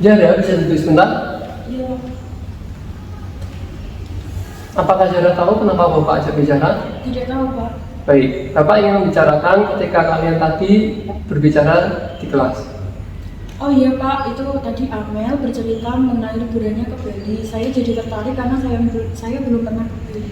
Jara, bisa duduk sebentar? Iya. Apakah Jara tahu kenapa Bapak ajak bicara? Tidak tahu Pak. Baik, Bapak ingin membicarakan ketika kalian tadi berbicara di kelas. Oh iya Pak, itu tadi Amel bercerita mengenai liburannya ke Bali. Saya jadi tertarik karena saya belum pernah ke Bali.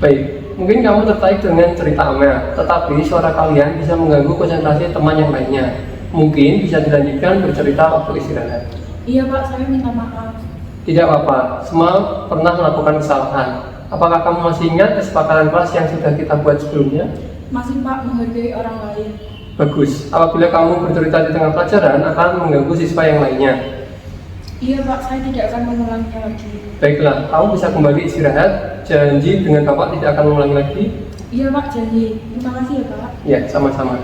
Baik, mungkin kamu tertarik dengan cerita Amel, tetapi suara kalian bisa mengganggu konsentrasi teman yang lainnya. Mungkin bisa dilanjutkan bercerita waktu istirahat. Iya Pak, saya minta maaf. Tidak apa-apa, semua pernah melakukan kesalahan. Apakah kamu masih ingat kesepakatan kelas yang sudah kita buat sebelumnya? Masih Pak, menghargai orang lain. Bagus, apabila kamu bercerita di tengah pelajaran akan mengganggu siswa yang lainnya. Iya Pak, saya tidak akan mengulanginya lagi. Baiklah, kamu bisa kembali istirahat. Janji dengan Bapak tidak akan mengulangi lagi. Iya Pak, janji. Terima kasih ya Pak. Ya, sama-sama.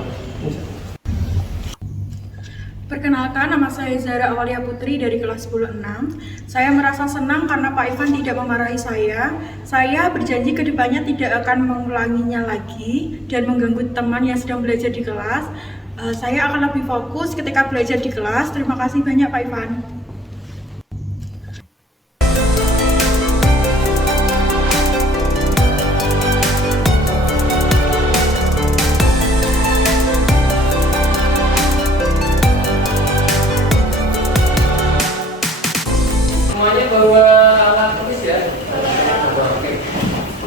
Perkenalkan, nama saya Zara Awalia Putri dari kelas 10-6. Saya merasa senang karena Pak Ivan tidak memarahi saya. Saya berjanji kedepannya tidak akan mengulanginya lagi dan mengganggu teman yang sedang belajar di kelas. Saya akan lebih fokus ketika belajar di kelas. Terima kasih banyak Pak Ivan. Semuanya bawa alat tulis ya? Oke.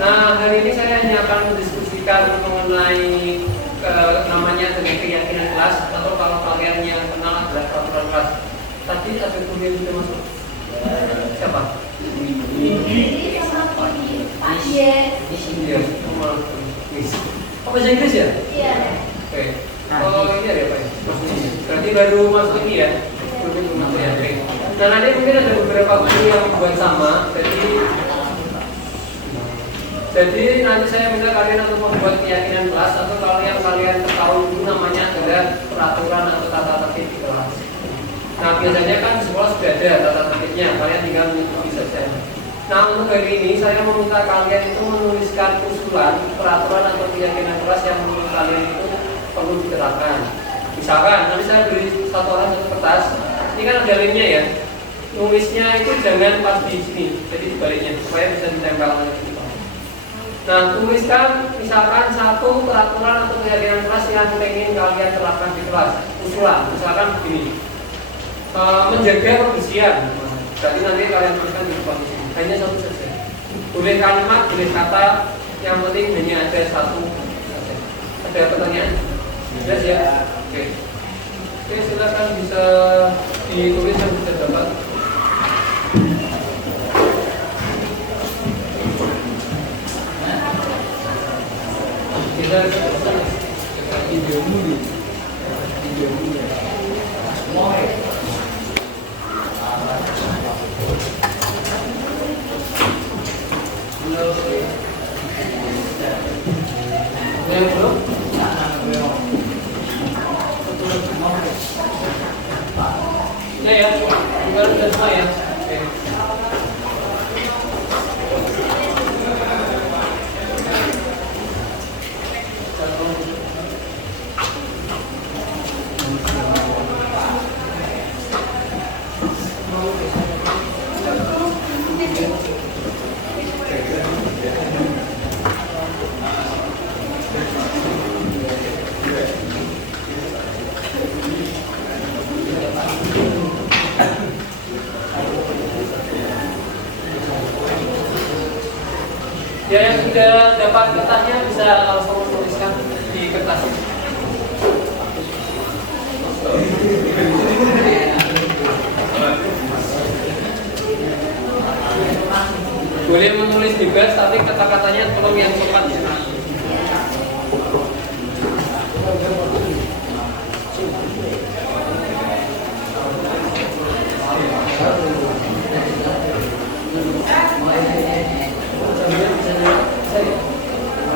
Nah, hari ini saya hanya akan mendiskusikan mengenai namanya dengan keyakinan kelas, atau kalau kalian yang kenal adalah peraturan kelas. Tadi ada kuliah juga masuk. Siapa? Iya. Oh, bahasa Inggris ya? Iya. Oke. Oh, ini ada apa ya? Berarti baru masuk ini ya? Belum masuk ya? Oke. Nah, nanti mungkin ada beberapa buku yang buat sama. Jadi nanti saya minta kalian untuk membuat keyakinan kelas, atau kalau yang kalian ketahui itu namanya adalah peraturan atau tata tertib di kelas. Nah, biasanya kan di sekolah sudah ada tata tertibnya, kalian tinggal mengikuti saja. Nah, untuk hari ini saya meminta kalian itu menuliskan usulan peraturan atau keyakinan kelas yang menurut kalian itu perlu diterapkan. Misalkan nanti saya beri satu orang satu kertas. Ini kan ada linknya ya. nulisnya itu jangan pas di sini, jadi sebaliknya supaya bisa ditempel lagi. Nah, tuliskan misalkan satu peraturan atau kegiatan kelas yang ingin kalian terapkan di kelas. Usulan, misalkan begini, menjaga kebersihan. Berarti nanti kalian tuliskan di depan sini. Hanya satu saja. Boleh kalimat, boleh kata, yang penting hanya ada satu saja. Ada pertanyaan? Jelas ya? Oke. Oke, silakan bisa ditulis yang bisa dapat. Kita video dulu. Ya, bukan udah semua ya. Oke. Ya, yang sudah dapat kertasnya bisa langsung tuliskan di kertas. Boleh menulis bebas, tapi kata-katanya tolong yang sopan ya.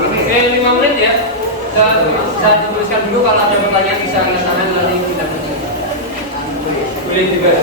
Oke, 5 menit ya. Bisa dituliskan dulu, kalau ada pertanyaan bisa ke sana nanti kita baca. Boleh juga.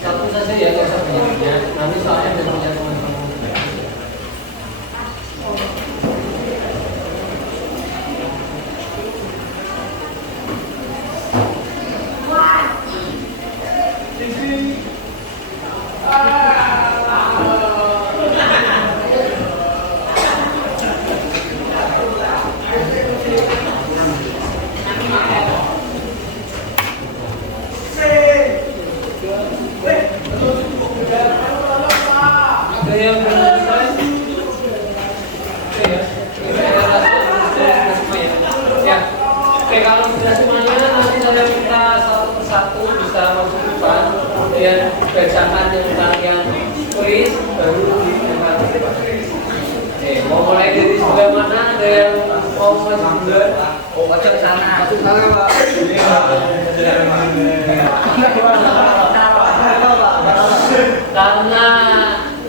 Satu saja ya, kalau saya punya. Nanti soalnya ada punya teman-teman. Kemudian bacaan yang kalian tulis baru ditempel. Mau mulai dari sebelah mana? Ada yang mau sebelah? Oh, baca ke sana. Masuk sana, Pak. Karena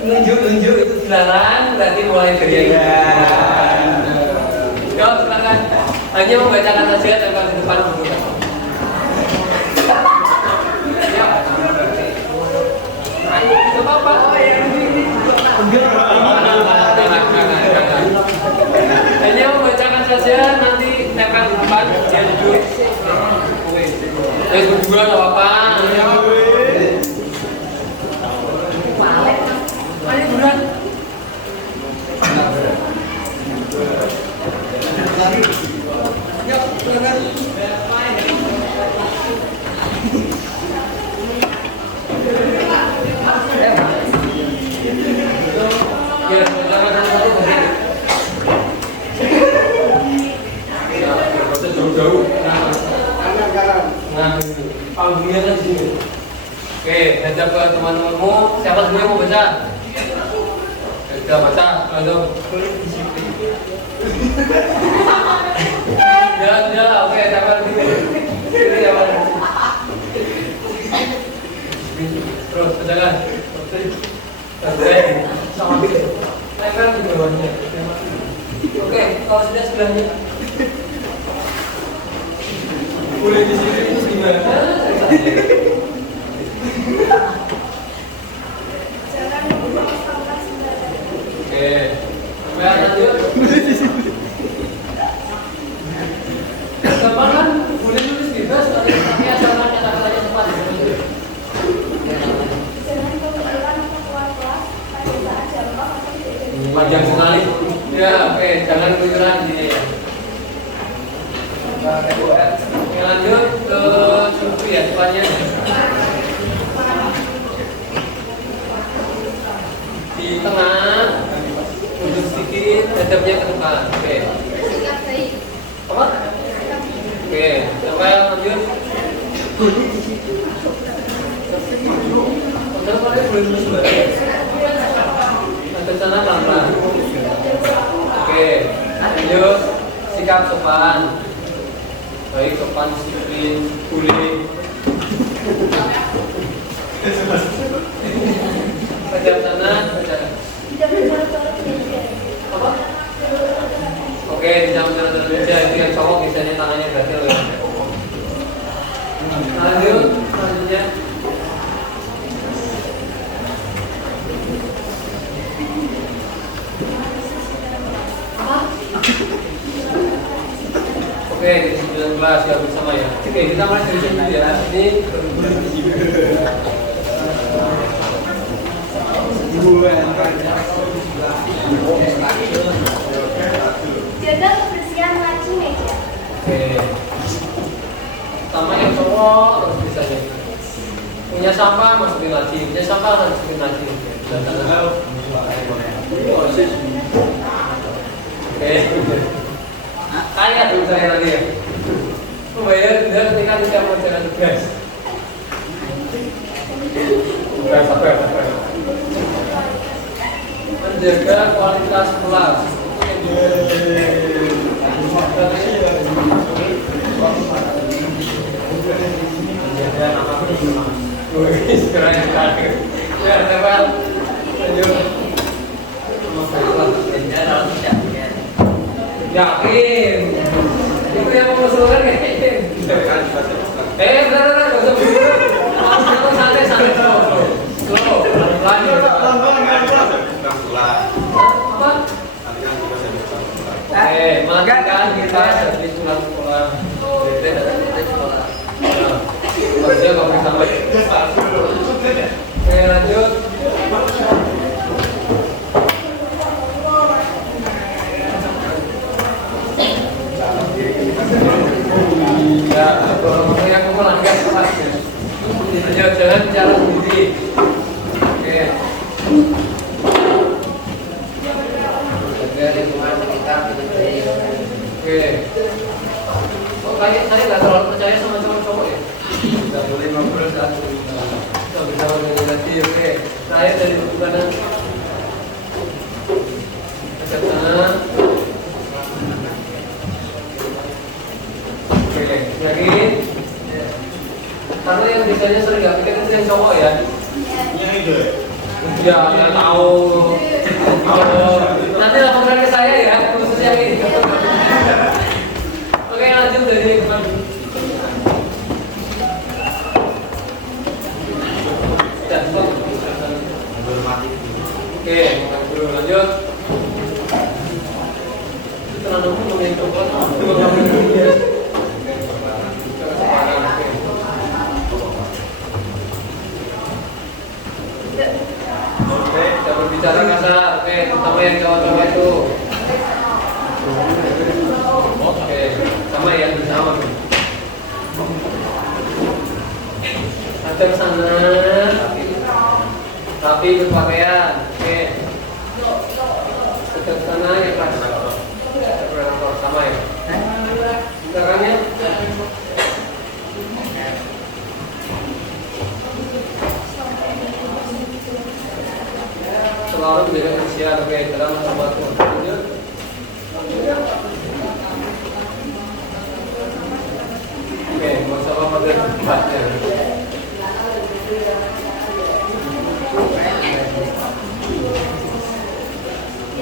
nunjuk-nunjuk itu dilarang, berarti mulai dari yang Jawab, silakan. Hanya membacakan saja tempel di depan dulu. Hanya membacakan saja, nanti tempel di depan, dia duduk. Berdua nggak apa-apa. Jauh-jauh. Nah, panggungnya kan di sini. Oke, baca ke teman-temanmu. Siapa semua yang mau baca? Sudah baca, lalu. Ya, oke, siapa lagi? Ini siapa? Terus, bacakan. Oke, sama gitu. Tempel di bawahnya. Oke, kalau sudah sebelahnya. Boleh di sini terus gimana? Oke, lanjut. Teman kan boleh tulis bebas, tapi asalkan kata-katanya tepat. Panjang sekali. Ya, oke, jangan keluyuran gini ya. Oke, lanjut ke suku ya depannya. Di tengah, mundur sedikit, hadapnya ke depan. Oke. Apa? Oke, sampai lanjut. Udah boleh terus ke sana pelan-pelan. Oke, lanjut. Sikap sopan. Baik, sopan, disiplin, boleh. Pejam sana, pejam. Apa? Oke, jangan meja. Itu yang cowok biasanya tangannya gatel ya. Lanjut, selanjutnya. Oke, di 19 ya bersama ya. Oke, kita mulai dari sini ya. Ini jaga kebersihan laci meja. oke. Pertama yang cowok terus bisa nih. Punya sampah masukin laci, punya sampah masukin laci. Oke. Kayak dulu saya tadi ya. Membayar dia ketika tidak mengerjakan tugas. Sabar. Menjaga kualitas kelas. Keren sekali. Ya, teman. Lanjut. Yakin. Itu yang mengusulkan yakin. Benar, gak usah buru-buru. Santai. Slow. Lanjut. Apa? Melanjutkan kita dari surat sekolah. Maksudnya kalau kita sampai. Oke, lanjut. Ya, kalau yang kamu langgar jangan bicara sendiri. Oke. Oke. Oh, kayaknya saya nggak terlalu percaya sama cowok-cowok ya. Nggak boleh ngobrol satu. Nggak bisa organisasi. Oke. Saya dari kanan. Ke sana. Oke, lagi. Karena yang biasanya sering nggak pikir itu yang cowok ya. Yang itu. Ya, nggak tahu. Nanti laporkan ke saya ya, khusus yang ini. Oke, lanjut dari depan. Oke, lanjut. Terlalu mengenai coklat. Oke, kita berbicara kasar. Oke, terutama yang cowok-cowok itu. Hadap sana, tapi berpakaian. Oke. Hadap sana ya Pak. Sama ya. Belakangnya. Selalu menjaga kebersihan. Oke, dalam masa waktu. Oke, masalah pada tempatnya.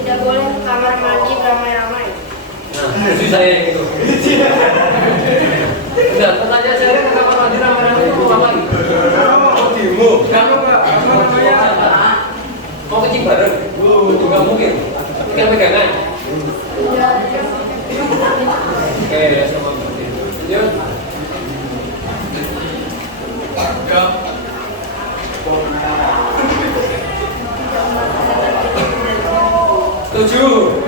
Tidak boleh ke kamar mandi ramai-ramai. Nah, itu saya yang itu. Udah, pertanyaan saya ke kamar mandi ramai-ramai itu mau apa lagi? Kamu apa namanya? Mau kencing bareng? Nggak mungkin. Pegang-pegangan. Oke, ya sama berarti. Yuk. Tujuh.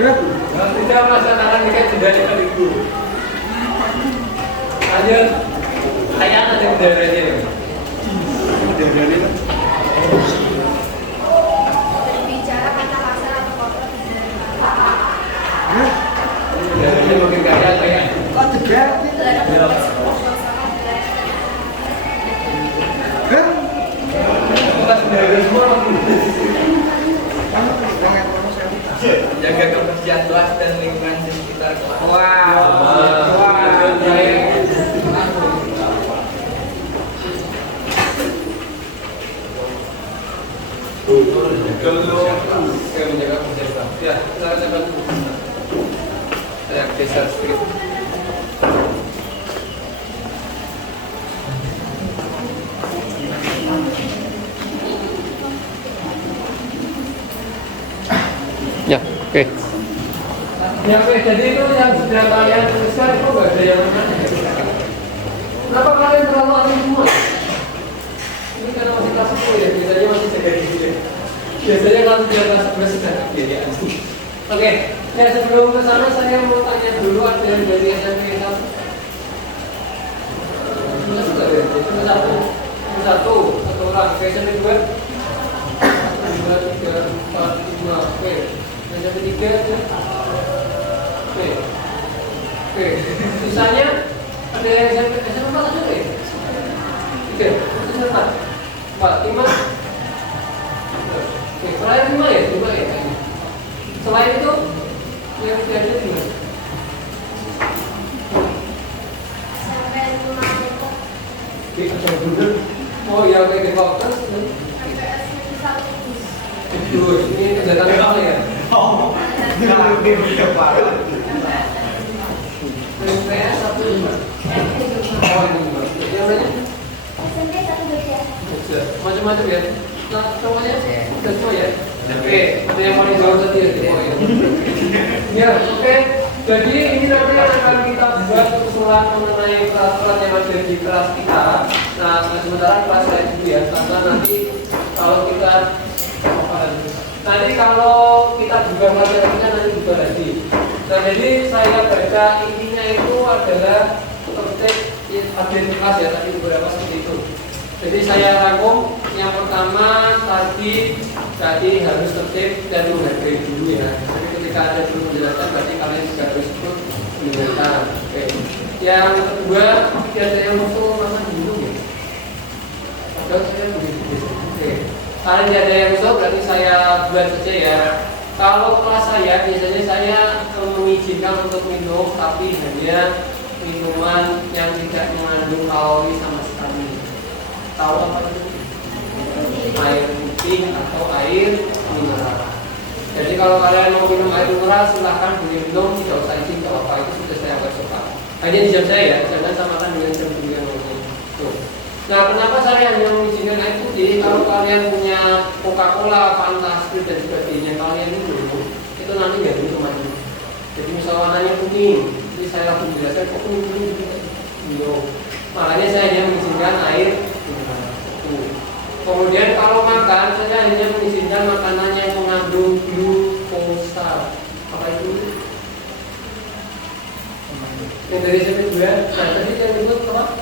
Tidak melaksanakan nikah jeda sekaligus. Lanjut. Saya ada udaranya. Berbicara kata kasar atau kotor tidak dibenarkan. Udaranya makin kaya kayak. Bukan udara semua. Jaga kebersihan kelas dan lingkungan di sekitar kelas. Saya menjaga kebersihan. Ya, silakan bantu. Saya geser sedikit. Ya, oke. Ya, oke. Jadi itu yang sudah kalian tuliskan itu nggak ada yang aneh. Kenapa kalian terlalu aneh semua? Ini karena masih kelas 10 ya, biasanya masih jaga diri ya. Biasanya kalau sudah kelas 11 sudah jadi aneh. Oke, ya sebelum ke sana saya mau tanya dulu ada yang dari SMP yang satu orang, ke SMP 2 2, 3, 4, 5, oke. SMP 3 oke. Sisanya ada yang SMP 4 atau SMP 3? SMP 4, 5. Oke, selain 5 ya? 5 ya? Selain itu, yang tidak ada gimana? Sampai 5 meter. Oh ya, kayak di Fokus. Terus, ini kegiatan apa ya? PS 15. Oh, ini gimana? Yang lainnya? SMP 1 Jogja. Macam-macam ya? Nah, semuanya? Udah semua ya? Oke, ada yang paling jauh tadi ya? Oh ya. Ya, oke. Jadi ini nanti akan kita buat usulan mengenai peraturan yang ada di kelas kita. Nah, sementara kelas saya dulu ya, karena nanti kalau kita nanti kalau kita juga materialnya nanti juga lagi. Nah, jadi saya baca intinya itu adalah tertib ada di kelas ya, tadi beberapa seperti itu. Jadi saya rangkum yang pertama tadi harus tertib dan menghargai dulu ya. Jadi ketika ada dulu penjelasan berarti kalian juga harus ikut mendengarkan. Oke. Yang kedua ada yang musuh mana dulu ya. Padahal saya begitu. Oke. Kalian tidak ada yang musuh berarti saya buat saja ya. Kalau kelas saya biasanya saya mengizinkan untuk minum tapi hanya minuman yang tidak mengandung kalori sama sekali. Tahu apa itu? Air putih atau air mineral. Jadi kalau kalian mau minum air mineral silahkan minum, tidak usah izin kalau apa itu sudah saya agak suka. Hanya di jam saya ya, jangan samakan dengan jam 9 malam. Nah, kenapa saya hanya mengizinkan air putih? Kalau kalian punya Coca-Cola, Fanta, Sprite dan sebagainya, kalian minum itu nanti nggak minum lagi. Jadi misal warnanya kuning, jadi saya langsung menjelaskan kok kuning minum. Makanya saya hanya mengizinkan air mineral. Kemudian kalau makan, saya hanya mengizinkan makanan yang mengandung glukosa. Apa itu? Yang dari SMP 2. Nah, tadi saya sebut apa?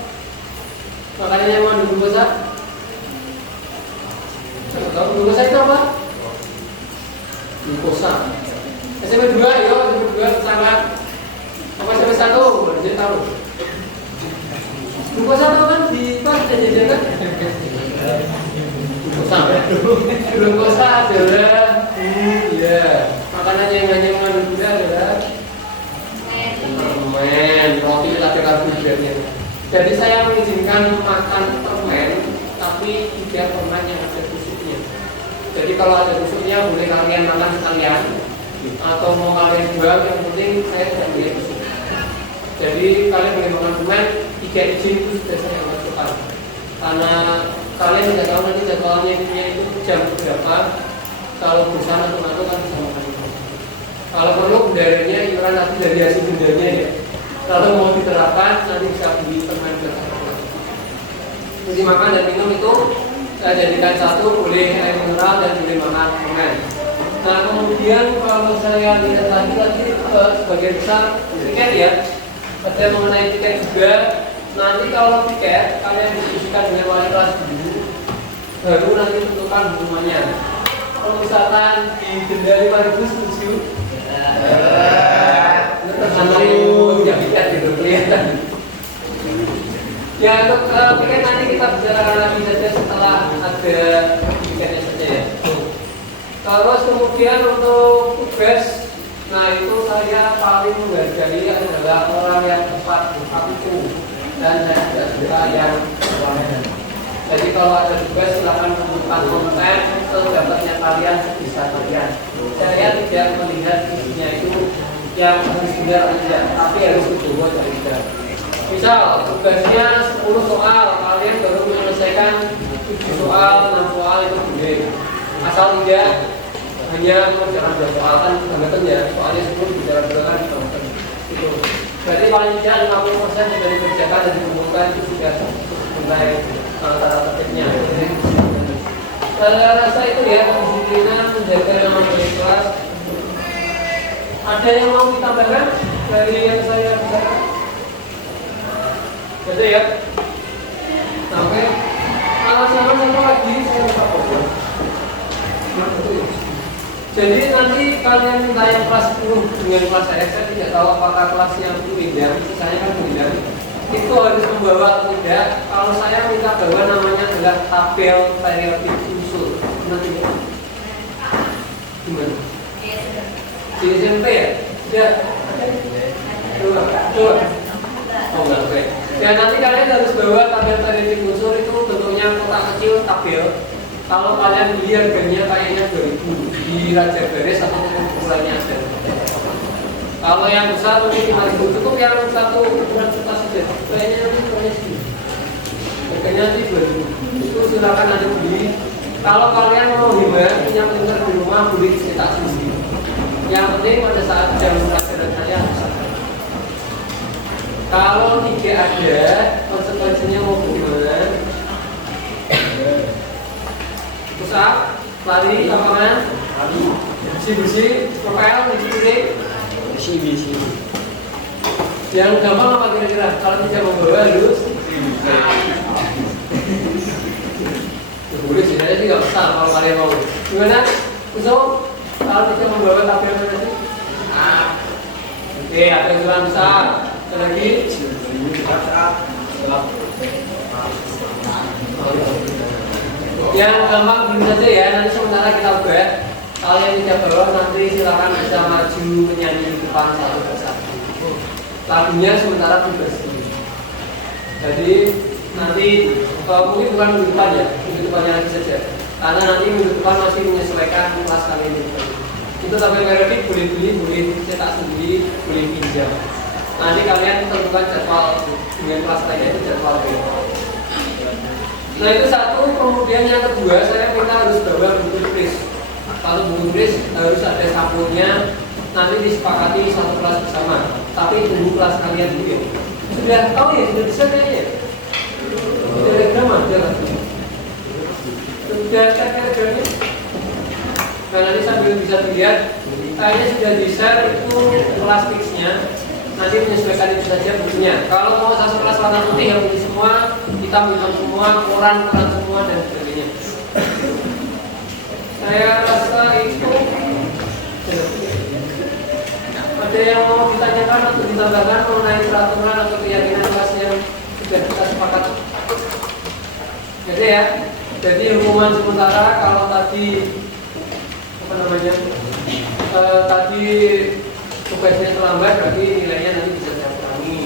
Makanan yang mengandung glukosa? satu, jadi tahu. Glukosa tahu kan di kelas jajan kan? Glukosa adalah ya makanan yang hanya mengandung gula adalah permen, roti ada karbohidratnya. Jadi saya mengizinkan makan permen, tapi tidak permen yang ada tusuknya. Jadi kalau ada tusuknya boleh kalian makan sekalian, atau mau kalian buang, yang penting saya tidak boleh tusuk. Jadi kalian boleh makan permen, 3 izin itu sudah saya masukkan. Karena kalian tidak tahu nanti jadwalnya itu jam berapa. Kalau bersama teman-teman kan bisa makan itu. Kalau perlu benderanya iuran nanti dari hasil bendernya ya. Kalau mau diterapkan nanti bisa beli permen bersama. Jadi makan dan minum itu saya jadikan satu, boleh air mineral dan boleh makan permen. Nah kemudian kalau saya lihat lagi sebagian besar tiket ya, ada mengenai tiket juga. Nanti kalau tiket kalian diskusikan dengan wali kelas dulu, baru nanti tentukan hukumannya. Kalau misalkan di denda 5.000 setuju, punya tiket gitu kelihatan. Ya untuk tiket nanti kita bicarakan lagi saja setelah ada tiketnya saja ya. Terus kemudian untuk tugas, nah itu saya paling menghargai adalah orang yang tepat waktu dan saya tidak suka yang berlebihan. Jadi kalau ada tugas silakan kumpulkan konten sedapatnya kalian sebisa kalian. Saya tidak melihat isinya itu yang harus benar atau tidak, tapi harus dibuat dari tidak. Misal tugasnya 10 soal, kalian baru menyelesaikan 7 soal, 6 soal itu boleh. Asal tidak hanya mengerjakan 2 soal kan kebangetan ya, soalnya 10 bicara kan itu. Berarti paling tidak 50% sudah dikerjakan dan dikumpulkan itu sudah mulai cara tertibnya. Saya rasa itu ya kedisiplinan menjaga nama baik kelas. Ada yang mau ditambahkan dari yang saya bicarakan? Betul ya? Sampai alasan satu lagi saya lupa fokus. Jadi nanti kalian minta yang kelas 10 dengan kelas saya tidak tahu apakah kelas yang pinjam, saya kan pinjam, itu harus membawa atau tidak. Kalau saya minta bawa namanya adalah tabel periodik unsur. Nanti gimana? Di SMP ya? Ya. Coba. Oh enggak, oke. Ya nanti kalian harus bawa tabel periodik unsur itu bentuknya kotak kecil tabel. Kalau kalian beli harganya kayaknya 2.000 di Raja Beres atau ukurannya ada. Kalau yang besar mungkin 5.000, cukup yang satu ukuran kertas saja. Kayaknya nanti ukurannya segini. Harganya nanti 2.000. Itu silakan nanti beli. Kalau kalian mau hemat, punya printer di rumah boleh cetak sendiri. Yang penting pada saat jam pelajaran kalian harus ada. Kalau tidak ada, konsekuensinya mau bagaimana? Pusat, lari, lapangan, bersih-bersih, propel, bersih-bersih. Yang gampang apa kira-kira? Kalau tidak membawa harus boleh sebenarnya sih nggak besar kalau kalian mau. Gimana? Usung, kalau tidak membawa tabel mana sih? Oke, ada yang besar. Ada lagi? Yang gampang begini saja ya, nanti sementara kita buat. Kalian tidak bawa, nanti silakan bisa maju menyanyi di depan satu persatu. Lagunya sementara bersih. Jadi nanti mungkin bukan minggu depan ya, minggu depannya lagi saja. Karena nanti minggu depan masih menyesuaikan kelas kalian itu sampai periodik boleh beli, boleh cetak sendiri, boleh pinjam. Nanti kalian tentukan jadwal dengan kelas kalian itu jadwal beda. Nah itu satu, kemudian yang kedua saya minta harus bawa buku tulis. Kalau buku tulis harus ada sampulnya, nanti disepakati satu kelas bersama. Tapi tunggu kelas kalian dulu ya. Sudah tahu ya, sudah bisa kayaknya. Telegram ada lah. Sudah telegram-nya. Nah nanti sambil bisa dilihat, kayaknya sudah di-share itu kelas fixnya. Nanti menyesuaikan itu saja bukunya. Kalau mau satu kelas warna putih yang putih semua, hitam semua, koran semua dan sebagainya. Saya rasa itu Ada yang mau ditanyakan atau ditambahkan mengenai peraturan atau keyakinan kelas yang sudah kita sepakat? Jadi ya, jadi umuman sementara kalau tadi apa namanya? Tadi tugasnya terlambat berarti nilainya nanti bisa saya kurangi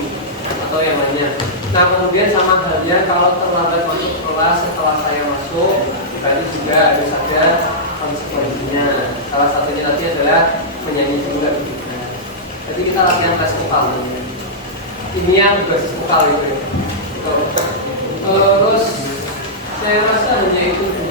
atau yang lainnya. Nah kemudian sama halnya kalau terlambat masuk kelas setelah saya masuk berarti juga harus ada konsekuensinya. Salah satunya tadi adalah menyanyi juga. Jadi kita latihan tes vokal. Ini yang berbasis vokal itu. Terus saya rasa hanya itu.